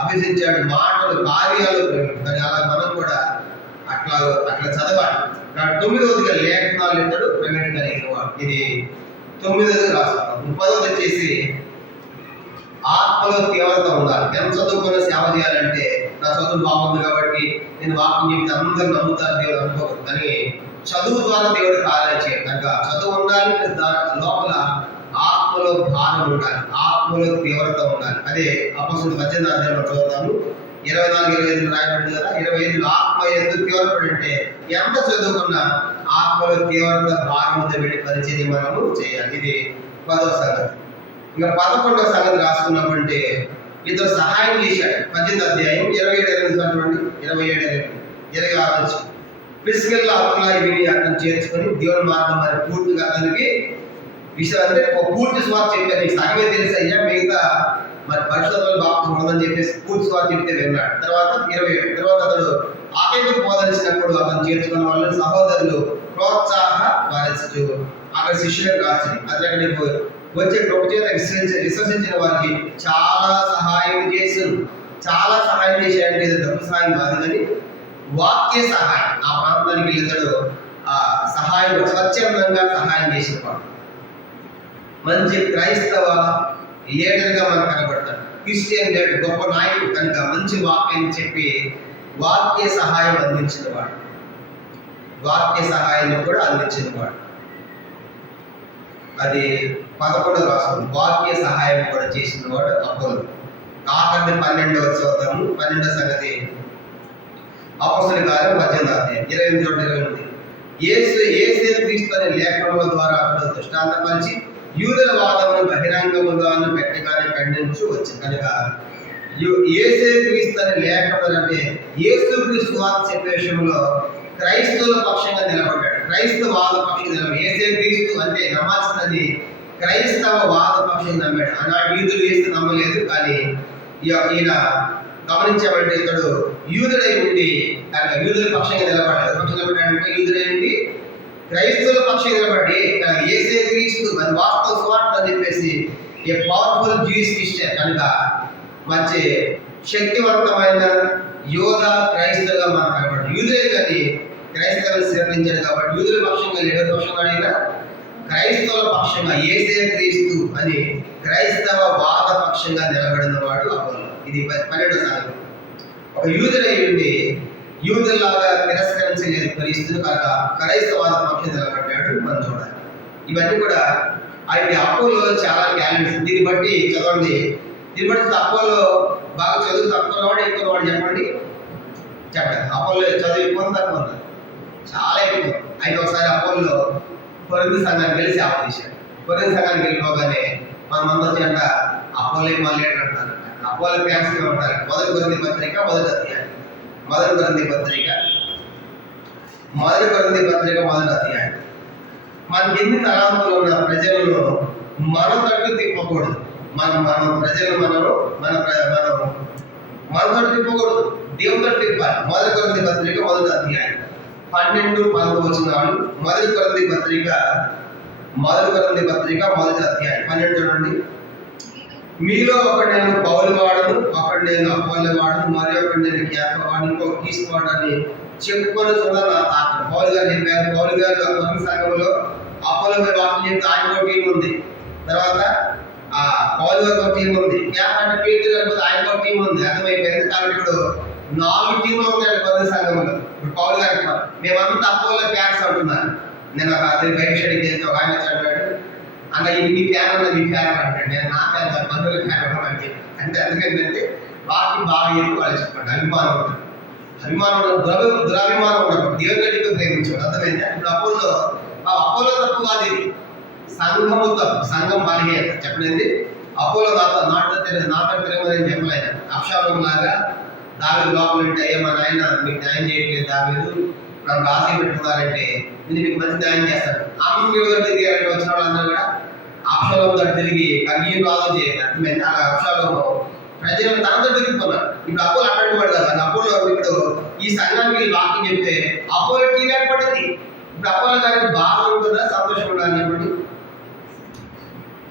అభ్యసించాడు, మాటలు కార్యాలు ప్రవీణుడు. కానీ అలా మనం కూడా అట్లా చదవాలి. 9వదిగా లేఖనాలు ఇతడు ప్రవీణుడు కలిగిన వాడు. ఇది 9వ రాసుకున్నాం. 10వ వచ్చేసి ఆత్మలో తీవ్రత ఉండాలి. ఎంత చదువుకున్న సేవ చేయాలంటే నా చదువు బాగుంది కాబట్టి నేను వాక్యం చెప్తే అందరూ నమ్ముతారు దేవుడు అనుకోకూడదు. కానీ చదువు ద్వారా దేవుడు కార్యాలు చేయాలి. కనుక చదువు ఉండాలి, దాని లోపల ఆత్మలో భారం ఉండాలి, ఆత్మలో తీవ్రత ఉండాలి. అదే అపొస్తలుల 18వ అధ్యాయంలో చదువుతాము. 24, 25 రాయబడింది కదా. 25 ఆత్మ ఎందుకు తీవ్రపడి అంటే ఎంత చదువుకున్నా ఆత్మలో తీవ్రత భారం మీద పెట్టి పరిచర్య మనము చేయాలి. ఇది 10వ సంగతి. ఇంకా 11వ సంగతి రాసుకున్నామంటే ఇతను సహాయం చేశాడు. 18వ అధ్యాయం 27 నుంచి ఫిజికల్ అతను విని అతను చేర్చుకొని దేవుని మార్గం మరి పూర్తిగా అతనికి విషయం అంటే పూర్తి స్వార్థ చెప్పారు. నీకు సగమే తెలిసి అయ్యా, మిగతా మరి పరిశుద్ధులు బాప్తిసం ఉండదని చెప్పేసి పూర్తి స్వార్థ చెప్తే విన్నాడు. తర్వాత 27 తర్వాత అతడు ఆకైతే బోధించినప్పుడు అతను చేర్చుకున్న వాళ్ళని సహోదరులు ప్రోత్సాహపరచు అక్కడ శిష్యులకు రాసింది. అతనికి వచ్చే కృప చేత విశ్వసించిన వారికి చాలా సహాయం చేశాడంటే డబ్బు సహాయం కాదు, కానీ వాక్య సహాయం. ఆ ప్రాంతానికి ఇతడు సహాయం స్వచ్ఛందంగా సహాయం చేసినవాడు. మంచి క్రైస్తవ లీడర్గా మనకు కనబడతాడు. క్రిస్టియన్ లీడర్, గొప్ప నాయకుడు కనుక మంచి వాక్యం చెప్పి వాక్య సహాయం అందించినవాడు, వాక్య సహాయాన్ని కూడా అందించినవాడు. అది 11వ రాష్ట్రం వాక్య సహాయం కూడా చేసిన వాడు అపోలో. ఆఖరి 12వ చదువుతాము. 12వ సంగతి అపొస్తలుల కార్యం 18వ అధ్యాయం 28 యేసు క్రీస్తు అనే లేఖనముల ద్వారా అతడు దృష్టాంతపరిచి యూదుల వాదమును బహిరంగముగాను పెట్టగానే ఖండించు వచ్చింది. కనుక యేసు క్రీస్తు అనే లేఖనములు అంటే యేసు క్రీస్తు వార్త చెప్పే విషయంలో క్రైస్తవుల పక్షంగా నిలబడ్డాడు. క్రైస్తవ వాద పక్షంగా నిలబడి యేసు క్రీస్తు అంటే నమ్మాల్సినది క్రైస్తవ వాద పక్షంగా నమ్మాడు. ఆనాడు యూదులు యేసు నమ్మలేదు, కానీ ఈయన గమనించబడితే ఇతడు యూదుడై ఉండి కనుక యూదుల పక్షంగా నిలబడ్డాడు. పక్షంగా నిలబడ్డాడంటే యూదుడై ఉండి క్రైస్తవుల పక్షంగా నిలబడి యేసు క్రీస్తు అది వాస్తవ స్వార్థ అని చెప్పేసి ఏ పవర్ఫుల్ జ్యూయిష్ క్రిస్టియన్ కనుక మంచి శక్తివంతమైన యోధ క్రైస్తవుగా మనకు కనబడ్డాడు. యూదులే కానీ క్రైస్తవులు స్వీకరించాడు కాబట్టి యూదుల పక్షంగా ఎవరి పక్షంగా అయినా క్రైస్తవుల పక్షంగా యేసు క్రీస్తు అని క్రైస్తవ వాద పక్షంగా నిలబడిన వాడు అపోలో. ఇది 12వ సంగతి. ఒక యూదుడై ఉండి యూదుల్లాగా తిరస్కరించలేదు క్రీస్తును కనుక క్రైస్తవాద పక్షం నిలబడ్డాడు. మనం చూడాలి. ఇవన్నీ కూడా ఆయన అపోలోలో చాలా టాలెంట్స్. దీన్ని బట్టి చదవండి. దీన్ని బట్టి అపోలో బాగా చదువు తక్కువ వాడు ఎక్కువ వాడు చెప్పండి. అపోలో చదువు ఎక్కువ తక్కువ చాలా ఎక్కువ. అయితే ఒకసారి అపోలో కొరింథీ సంఘానికి వెళ్ళి సేవ చేశాడు. కొరింథీ సంఘానికి వెళ్ళిపోగానే మనమంతా చేత అపోలో మళ్ళీ అంటారు. అపోలో ఫ్యాన్స్గా ఉంటారు. మొదటి కొరింథీ పత్రిక 1వ అధ్యాయం 1వ కొరింథీ పత్రిక 1వ అధ్యాయం. మనకి ఎన్ని తలాంతులు ఉన్న ప్రజలను మన తట్టు తిప్పకూడదు. మన ప్రజలు మన తట్టు తిప్పకూడదు, దేవుని తట్టు తిప్పాలి. 1వ కొరింథీ పత్రిక 1వ అధ్యాయం 12, 11 వచనాలు. 1వ కొరింథీ పత్రిక 1వ అధ్యాయం 12 చూడండి. మీలో ఒకటి నేను పౌలు వాడను, ఒకటి నేను అపోలో వాడను, మరి ఒకటి నేను కేఫా వాడను, ఇంకొక క్రీస్తు వాడని చెప్పుకొని చూడాలి. నా తాత పౌలు గారు చెప్పారు. పౌలు గారు కొరింథీ సంఘంలో అపోలో వాక్యం చెప్తే ఆయన ఒక టీం ఉంది. తర్వాత పౌలు గారికి ఒక టీం ఉంది. కేఫా అంటే పేతురు లేకపోతే ఆయన ఒక టీం ఉంది. అర్థమైపోయింది. కాబట్టి ఇప్పుడు 4 టీంలు ఉంటాయి కొరింథీ సంఘంలో. ఇప్పుడు పౌలు గారికి మేమంతా అపోలో ఫ్యాన్స్ అంటున్నాను. నేను అతని బయట షెడ్కి వెళ్తే ఒక ఆయన చదివాడు, అన్న మీ ఫ్యాన్ అన్న మీ ఫ్యాన్ అంటాడు. నేను నా ఫ్యాన్ కాదు, బంధువుల ఫ్యాన్ అని చెప్పి అంటే అందుకేంటంటే వాకి బాగా ఎక్కువ వాళ్ళు చెప్పండి. అభిమానం ఉంటుంది. దురభిమానం ఉండకూడదు. దేవుని గట్టిగా ప్రేమించాడు. అర్థమైంది. ఇప్పుడు అపోలో తప్పు కాదు, ఇది సంఘము తప్పు. సంఘం బలహీనత చెప్పలేదు. అపోలో నాతో తిరగదని చెప్పలేదు. అబ్షాలోము లాగా దావీదు లోపల ఉంటే అయ్యా మా నాయన మీకు న్యాయం చేయట్లేదు, దావీదు నన్ను రాసి పెట్టుకున్నారంటే నేను మీకు మంచి న్యాయం చేస్తాను. తిరిగారంటే వచ్చిన వాళ్ళందరూ కూడా అబ్షాలోము దగ్గర తిరిగి కన్నీరు రాజు చేయాలి. అర్థమైంది. అలా అబ్షాలోము ప్రజలను తనతో తిరుగుతున్నారు. ఇప్పుడు అపోలో అటువంటి వాడు కదా. అపోలో ఇప్పుడు ఈ సంఘానికి వాక్యం చెప్తే అపోలో టీవీ ఏర్పడింది. ఇప్పుడు అపోలో గారికి బాధ ఉంటుందా, సంతోషం ఉండాలి చెప్పండి?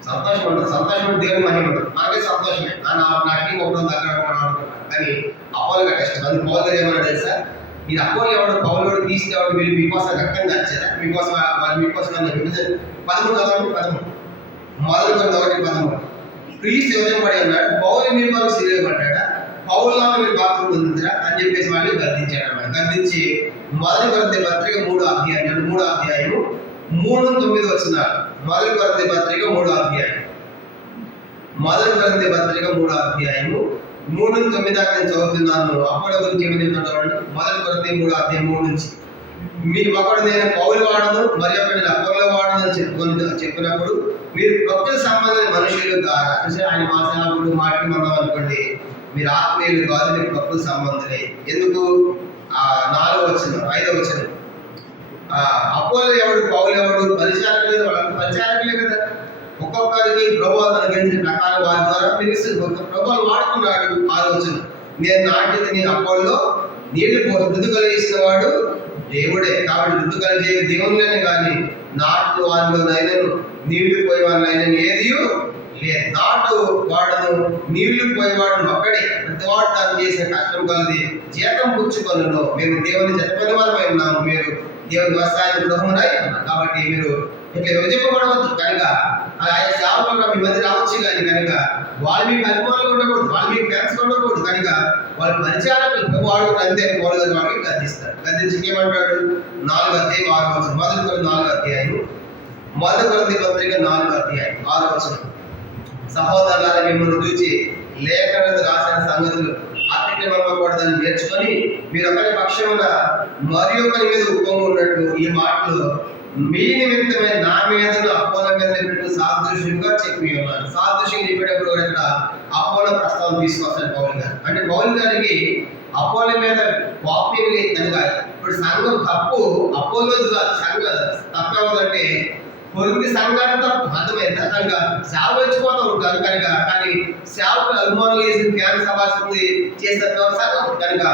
సంతోషం ఉంటుంది. సంతోషం దేవుని మహిమ ఉంటుంది. మనకే సంతోషమే. నా టీం ఒకటి ఉంది అక్కడ అనుకుంటాను. కానీ అపోలో గారు కష్టం. అది పౌలు గారు ఏమన్నా తెలుసా? మీరు అపోలో ఎవడు పౌలుడు తీసుకెవడు వీళ్ళు మీకోసం రక్తం వచ్చేదా? మీకోసం 13 చదవండి. 13 మొదలు 1:13 క్రీస్తు యోజనపడి ఉన్నాడు, పౌలు మీరు మాకు సిలువబడ్డా, పౌలు మీరు బాప్తిసం పొందిందిరా అని చెప్పేసి వాళ్ళు గద్దించాడు అన్నమాట. గద్దించి మొదటి కొరింథీ పత్రిక 3వ అధ్యాయం 3-9 వచనాలు. మొదటి కొరింథీ పత్రిక 3వ అధ్యాయం 3-9 దాకా నేను చదువుతున్నాను. అప్పుల గురించి ఏమి చెప్తున్నాడు? మొదటి కొరింథీ 3వ అధ్యాయం 3 నుంచి, మీరు ఒకడు నేను పౌలు వాడను మరి ఒకటి నేను అపోలో వాడను అని చెప్పినప్పుడు మీరు ప్రకృతి సంబంధమైన మనుషులు కాదు. ఆయన మా సేవకుడు మాటి మనం అనుకోండి, మీరు ఆత్మీయులు కాదు, మీరు ప్రకృతి సంబంధులే. ఎందుకు? 4వ వచనం 5వ వచనం, అపోలో ఎవడు పౌలు ఎవడు? పరిచారకులు, వాళ్ళకి పరిచారకులే కదా. ఒక్కొక్కరికి ప్రభువును అనుగ్రహించిన ప్రకారం వారి ద్వారా ప్రభువులు వాడుకున్నాడు. 6వ వచనం, నేను నాటిది నీ అపోలో నీళ్లు వృద్ధి కలిగిసిన వాడు దేవుడే, కాబట్టి వృద్ధి కలిగే దేవుళ్ళని కానీ నాటు వాళ్ళనైనను నీళ్లు పోయి వాళ్ళైనా ఏది లేదు. నాటు వాడను నీళ్లు పోయేవాడు ఒక్కడే, ప్రతివాడు తాను చేసిన కష్టం కలిది జీతం పుచ్చుకొనును. మేము దేవుని జతపని వారమై ఉన్నాము, మీరు దేవుని వ్యవసాయ గృహమునై ఉన్నారు. కాబట్టి మీరు ఇట్లా విభజింపబడవద్దు. కనుక ఆయన సేవకులుగా మీ మధ్య రావచ్చు, కానీ కనుక వాళ్ళు మీకు అభిమానులు ఉండకూడదు, వాళ్ళు మీకు ఫ్యాన్స్ ఉండకూడదు. కనుక వాళ్ళ పరిచారకులు వాడు అంతే పౌలు గారు వాళ్ళకి గద్దిస్తారు. గద్దించి ఏమంటాడు? 4వ అధ్యాయం 6వ వచనం, మొదటి కొరింథీ 4వ అధ్యాయం 6వ వచనం, సహోదరులారా మిమ్మల్ని చూచి లేఖనందు రాసిన సంగతులు అతిక్రమకూడదని నేర్చుకొని మీరు ఒకరి పక్షమున మరి ఒకరి మీద ఉప్పొంగి ఉన్నట్టు ఈ మాటలు మీ నిమిత్తమే నా మీదను అపోలో మీద సాదృశ్యంగా చెప్పి ఉన్నారు. సాదృశ్యం చెప్పేటప్పుడు ఇక్కడ అపోలో ప్రస్తావన తీసుకొస్తాడు పౌలు గారు. అంటే పౌలు గారికి అపోలో మీద కోపం లేదు కనుక ఇప్పుడు సంఘం తప్పు అపోలోది కాదు, సంఘం తప్పవదంటే కొరింథీ సంఘాన్ని తప్పు అర్థమైందా? కనుక సేవ వచ్చిపోతూ ఉంటారు కనుక, కానీ సేవకులు అభిమానులు చేసిన జ్ఞాన సభాషణ చేసిన సంఘం కనుక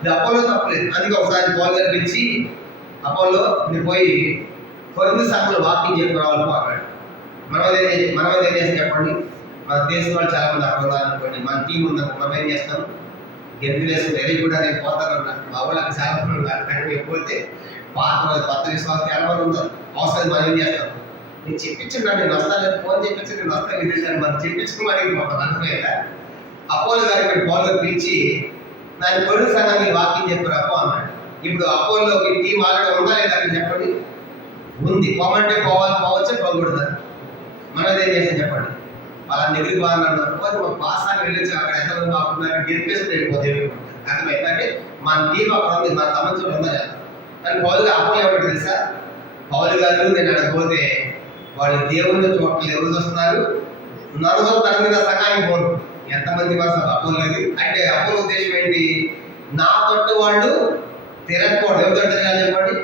ఇది అపోలో తప్పలేదు. అందుకే ఒకసారి పౌలు గారు పిలిచి, అపోలో మీరు పోయి కొరింథీ సంఘంలో వాకింగ్ చెప్పి రావాలి అన్నాడు. మనం ఏం చేస్తాం చెప్పండి? మన దేశం వాళ్ళు చాలా మంది అక్కడ ఉన్నారనుకోండి, మన టీం ఉందనుకో, మనం ఏం చేస్తాం? గెంతులు వేసుకుని ఎదురు కూడా నేను పోతానన్నా మా వాళ్ళకి చాలా మంది ఉన్నారు. కానీ మేము పోతే కొత్త విశ్వాసం చాలా మంది ఉంటారు. అవసరం మనం ఏం చేస్తాం? నేను చెప్పించున్నాను, నేను వస్తాను, ఫోన్ చెప్పించి నేను వస్తాను, విదేశాన్ని మనం చెప్పించుకుని మరి అర్థమయ్యేలా అపోలో గారి పౌలు పిలిచి దాని కొరింథీ సంఘానికి వాకింగ్ చెప్పారు అపో అన్నాడు. ఇప్పుడు అపోలోకి టీం ఆల్రెడీ ఉందా లేదా అని చెప్పండి? ఉంది. పోమంటే పోవచ్చు, పోకూడదు. మనది ఏం చేసాం చెప్పండి? వాళ్ళ దగ్గరికి బాగున్నాడు మా పాసాన్ని వెళ్ళొచ్చు, అక్కడ ఎంతమంది బాగున్నారు గెలిపేసి వెళ్ళిపోతే అర్థమైందంటే మన టీం అక్కడ ఉంది, మన సంబంధించిన ఉందా లేదా. కానీ పౌలు గారు అపోలో ఎవరు తెలుసా? పౌలు గారు నేను అడగపోతే వాళ్ళు దేవుని చోట్ల ఎవరు వస్తున్నారు? నలుగురు తరగతి సంఘానికి పోను. ఎంతమంది వస్తారు అపోలోకి? అంటే అపోలో ఉద్దేశం ఏంటి? నా తోటి వాళ్ళు తిరగకూడదు. ఎవరితో తిరగాలి చెప్పండి?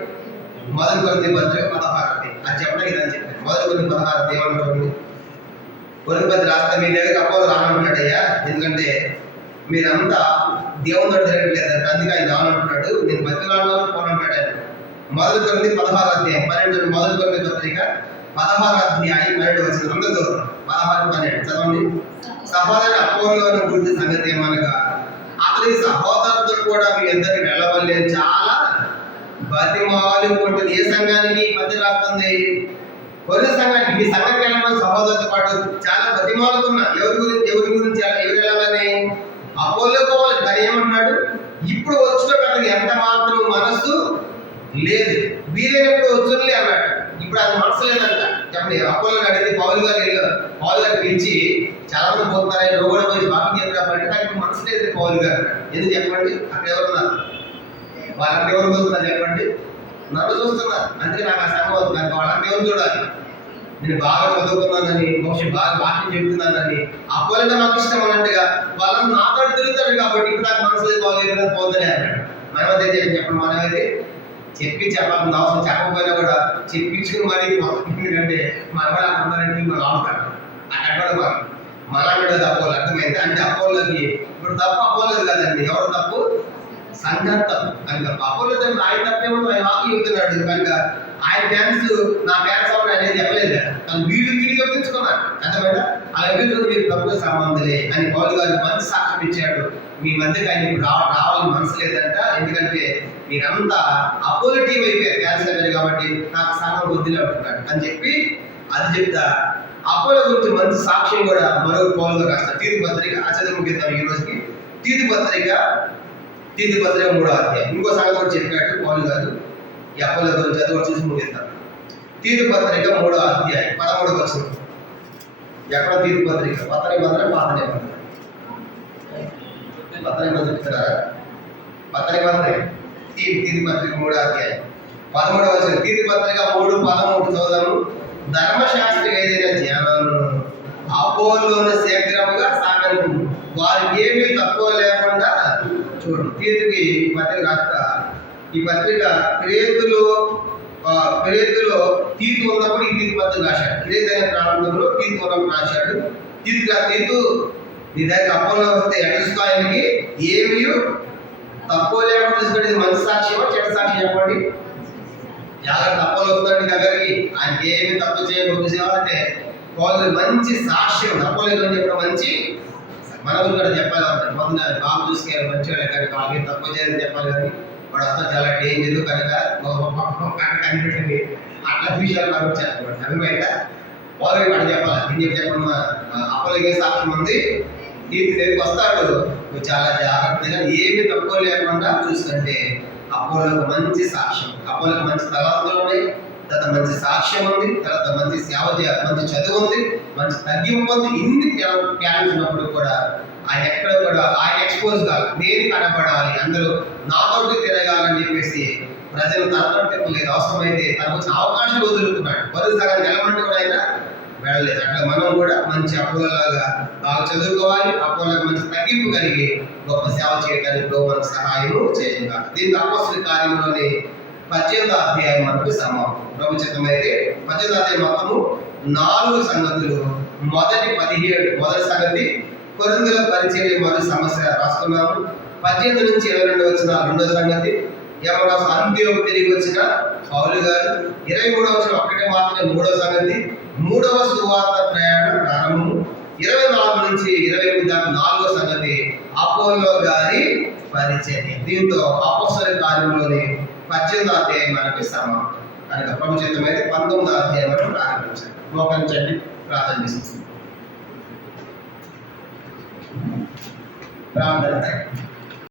మొదటి కొరింథీ పత్రిక 16 అది చెప్పడానికి ఇదని చెప్పాను. మొదటి కొరింథీ 16 ఏమంటాడు? కొరింథీ పత్రిక రాస్తే మీ దగ్గర అపోలో రానంటున్నాడయ్యా, ఎందుకంటే మీరంతా దేవునితో తిరగట్లేదు, అందుకే ఆయన రానంటున్నాడు, నేను బతిలాడలో పోనంటాడు ఆయన. మొదటి కొరింథీ 16 మొదటి కొరింథీ పత్రిక 16 వచ్చిన 16-12 చదవండి. సహోదరుడు అపోలోను గురించి సంగతి ఏమనగా అతని సహోదరుడు కూడా మీ ఇద్దరికి వెళ్ళవలేదు, చాలా బతిమాలు ఉంటుంది. ఏ సంఘానికి మధ్య రాస్తుంది? కొరింథీ సంఘానికి. మీ సంఘానికి వెళ్ళమని సహోదరుతో పాటు చాలా బతిమాలుతున్నా. ఎవరి గురించి ఎవరు వెళ్ళాలని? అపోలో పోవాలి. కానీ ఏమంటున్నాడు? ఇప్పుడు వచ్చిన అతనికి ఎంత మాత్రం మనస్సు లేదు, వీలైనప్పుడు వచ్చులే అన్నాడు. ఇప్పుడు అది మనసు లేదంట చెప్పండి. అపోలో అడిగింది పౌలు గారు పిలిచి చాలా మంది పోతున్నారా, నువ్వు కూడా పోయి వాకింగ్ చెప్పినప్పుడు కానీ మనసు లేదు పౌలు గారు. ఎందుకు చెప్పండి? అక్కడ ఎవరున్నారు? వాళ్ళంటే ఎవరు చూస్తున్నారు చెప్పండి? నన్ను చూస్తున్నారు. అందుకే నాకు ఆ సంఘం అవుతుంది. నాకు వాళ్ళంటే ఎవరు చూడాలి? నేను బాగా చదువుకున్నానని, బహుశా బాగా వాక్యం చెప్తున్నానని అపోలో నాకు ఇష్టం అన్నట్టుగా వాళ్ళని నాతో తిరుగుతాడు. కాబట్టి ఇప్పుడు నాకు మనసు లేదు, బాగా పోతలే అన్నాడు. మనమైతే చెప్పండి, మనమైతే చెప్పాల్సిన అవసరం చెప్పకపోయినా కూడా చెప్పించుకుని మరీ ఎందుకంటే మన కూడా అందరంటే మనం ఆడుతాడు అక్కడ కూడా మనడు అపోలో. అర్థమైంది? అంటే అపోలోకి ఇప్పుడు తప్పు అపోలోది కదండి. ఎవరు తప్పు? సంఘం తప్పు. కనుక అపోలో ఆయన తప్పేమో ఆయన వాకి చెబుతున్నాడు కనుక ఆయన ఫ్యాన్స్ నా ఫ్యాన్స్ అవ్వడం అనేది చెప్పలేదు కదా, కానీ వీడికి చెప్పించుకున్నాడు. అర్థమైనా? అలా ఎదుగుతుంది మీరు తప్పుగా సంబంధలే అని పౌలు గారు మంచి సాక్ష్యం ఇచ్చాడు. మీ మధ్యకి ఆయన ఇప్పుడు రావాలని మనసు లేదంట, ఎందుకంటే మీరంతా అపోలో టీం అయిపోయారు ఫ్యాన్స్ అయిపోయారు కాబట్టి నాకు సంఘం వద్దులే ఉంటున్నాడు అని చెప్పి అది చెప్తా అపోలో గురించి మంచి సాక్ష్యం కూడా మరో పౌలుగా రాస్తారు. తీతు పత్రిక చదువు ముగిద్దాం ఈ రోజుకి. తీతు పత్రిక 3వ అధ్యాయం. ఇంకో సంగతి కూడా చెప్పాడు పౌలు గారు. ఈ అపోలో గురించి చదువు చూసి ముగిద్దాం. తీతు పత్రిక 3వ అధ్యాయం 13వ వచనం. ఎక్కడ తీతు పత్రిక? కొత్త నిబంధన, పాత నిబంధన? కొత్త నిబంధన చెప్తున్నారా? కొత్త నిబంధన. తీతు పత్రిక 3వ అధ్యాయం 13వ వచనం. తీతు పత్రిక 3:13 చదువుదాము. ధర్మశాస్త్రి ఏదైనా జ్ఞానాలను అపోలోను శీఘ్రముగా సాగను, వారికి ఏమీ తక్కువ లేకుండా చూడు. తీతుకి ఈ పత్రిక రాస్తా. ఈ పత్రిక క్రేతులో తీతు ఉన్నప్పుడు ఈ తీతు పత్రిక రాశాడు. క్రేతు అనే ప్రాంతంలో తీతు ఉన్నప్పుడు రాశాడు. తీతు నీ దగ్గర అపోలో వస్తే ఎట్లుస్తా ఆయనకి ఏమీ తక్కువ లేకుండా చూసుకోండి. ఇది మంచి సాక్ష్యమా చెడ్డ సాక్ష్యం చెప్పండి. జాగ్రత్త. అపోలో వస్తాడు దగ్గరికి, ఆయనకి ఏమి తప్పు చేయకుండా చూసేవాళ్ళంటే వాళ్ళు మంచి సాక్ష్యం. అపోలో అని చెప్పడం మంచి మన ఊరు కూడా చెప్పాలి. మొదలు బాబు చూసుకెళ్ళి మంచివాళ్ళే కానీ వాళ్ళకి తక్కువ చేయాలని చెప్పాలి. కానీ వాడు వస్తా చాలా డేంజర్ కనుక కనిపెట్టండి అట్లా విషయాలు నాకు చెప్పండి. అర్థమైందా? వాళ్ళకి వాడు చెప్పాలి. ఏం చెప్పండి, అపోలోకి సాక్ష్యం ఉంది, నీ దగ్గరికి వస్తాడు, నువ్వు చాలా జాగ్రత్తగా ఏమి తక్కువ లేకుండా చూసుకుంటే అపోలోకి మంచి సాక్ష్యం. అపోలోకి మంచి తలాంతులు ఉన్నాయి, తర్వాత మంచి సాక్ష్యం ఉంది, తర్వాత మంచి సేవ చేయాలి, మంచి చదువు ఉంది, మంచి తగ్గింపు ఉంది. ఇన్ని టాలెంట్స్ ఉన్నప్పుడు కూడా ఆయన ఎక్కడ కూడా ఆయన ఎక్స్పోజ్ కాదు. నేను కనపడాలి, అందరూ నాతోటి తిరగాలని చెప్పేసి ప్రజలు తనతో లేదు. అవసరమైతే తనకు వచ్చిన అవకాశాలు వదులుకున్నాడు. బదులు సగం నిలబడి కూడా ఆయన వెళ్ళలేదు. అట్లా మనం కూడా మంచి అపోలోలాగా బాగా చదువుకోవాలి. అపోలోకి మంచి తగ్గింపు కలిగి గొప్ప సేవ చేయడానికి మనకు సహాయం చేయాలి. దీనికి అపోస్తల కార్యంలోని 18వ అధ్యాయం మనకు సమానం. ప్రభు చిత్తమైతే 18వ అధ్యాయం మొత్తము 4 సంగతులు. మొదటి సంగతి కొరింథీయుల పరిచర్య మొదటి సమస్య రాసుకున్నాము. 18 నుంచి 22 వచ్చిన 2వ సంగతి ఏమన్నా అంత్యోకు తిరిగి వచ్చిన పౌలు గారు. 23వ వచ్చిన ఒక్కటే మాత్రమే 3వ సంగతి. 3వ సువార్త ప్రయాణం ప్రారంభము. 24 నుంచి 28 దాకా 4వ సంగతి అపోలో గారి పరిచర్య. దీంతో అపోస్తల కార్యంలోని 18వ అధ్యాయం మనకి సమానం. కనుక ప్రభు చిత్తమైతే 19వ అధ్యాయం మనం ప్రారంభించాలి. మోకరించండి, ప్రార్థన చేస్తుంది. ప్రార్థన.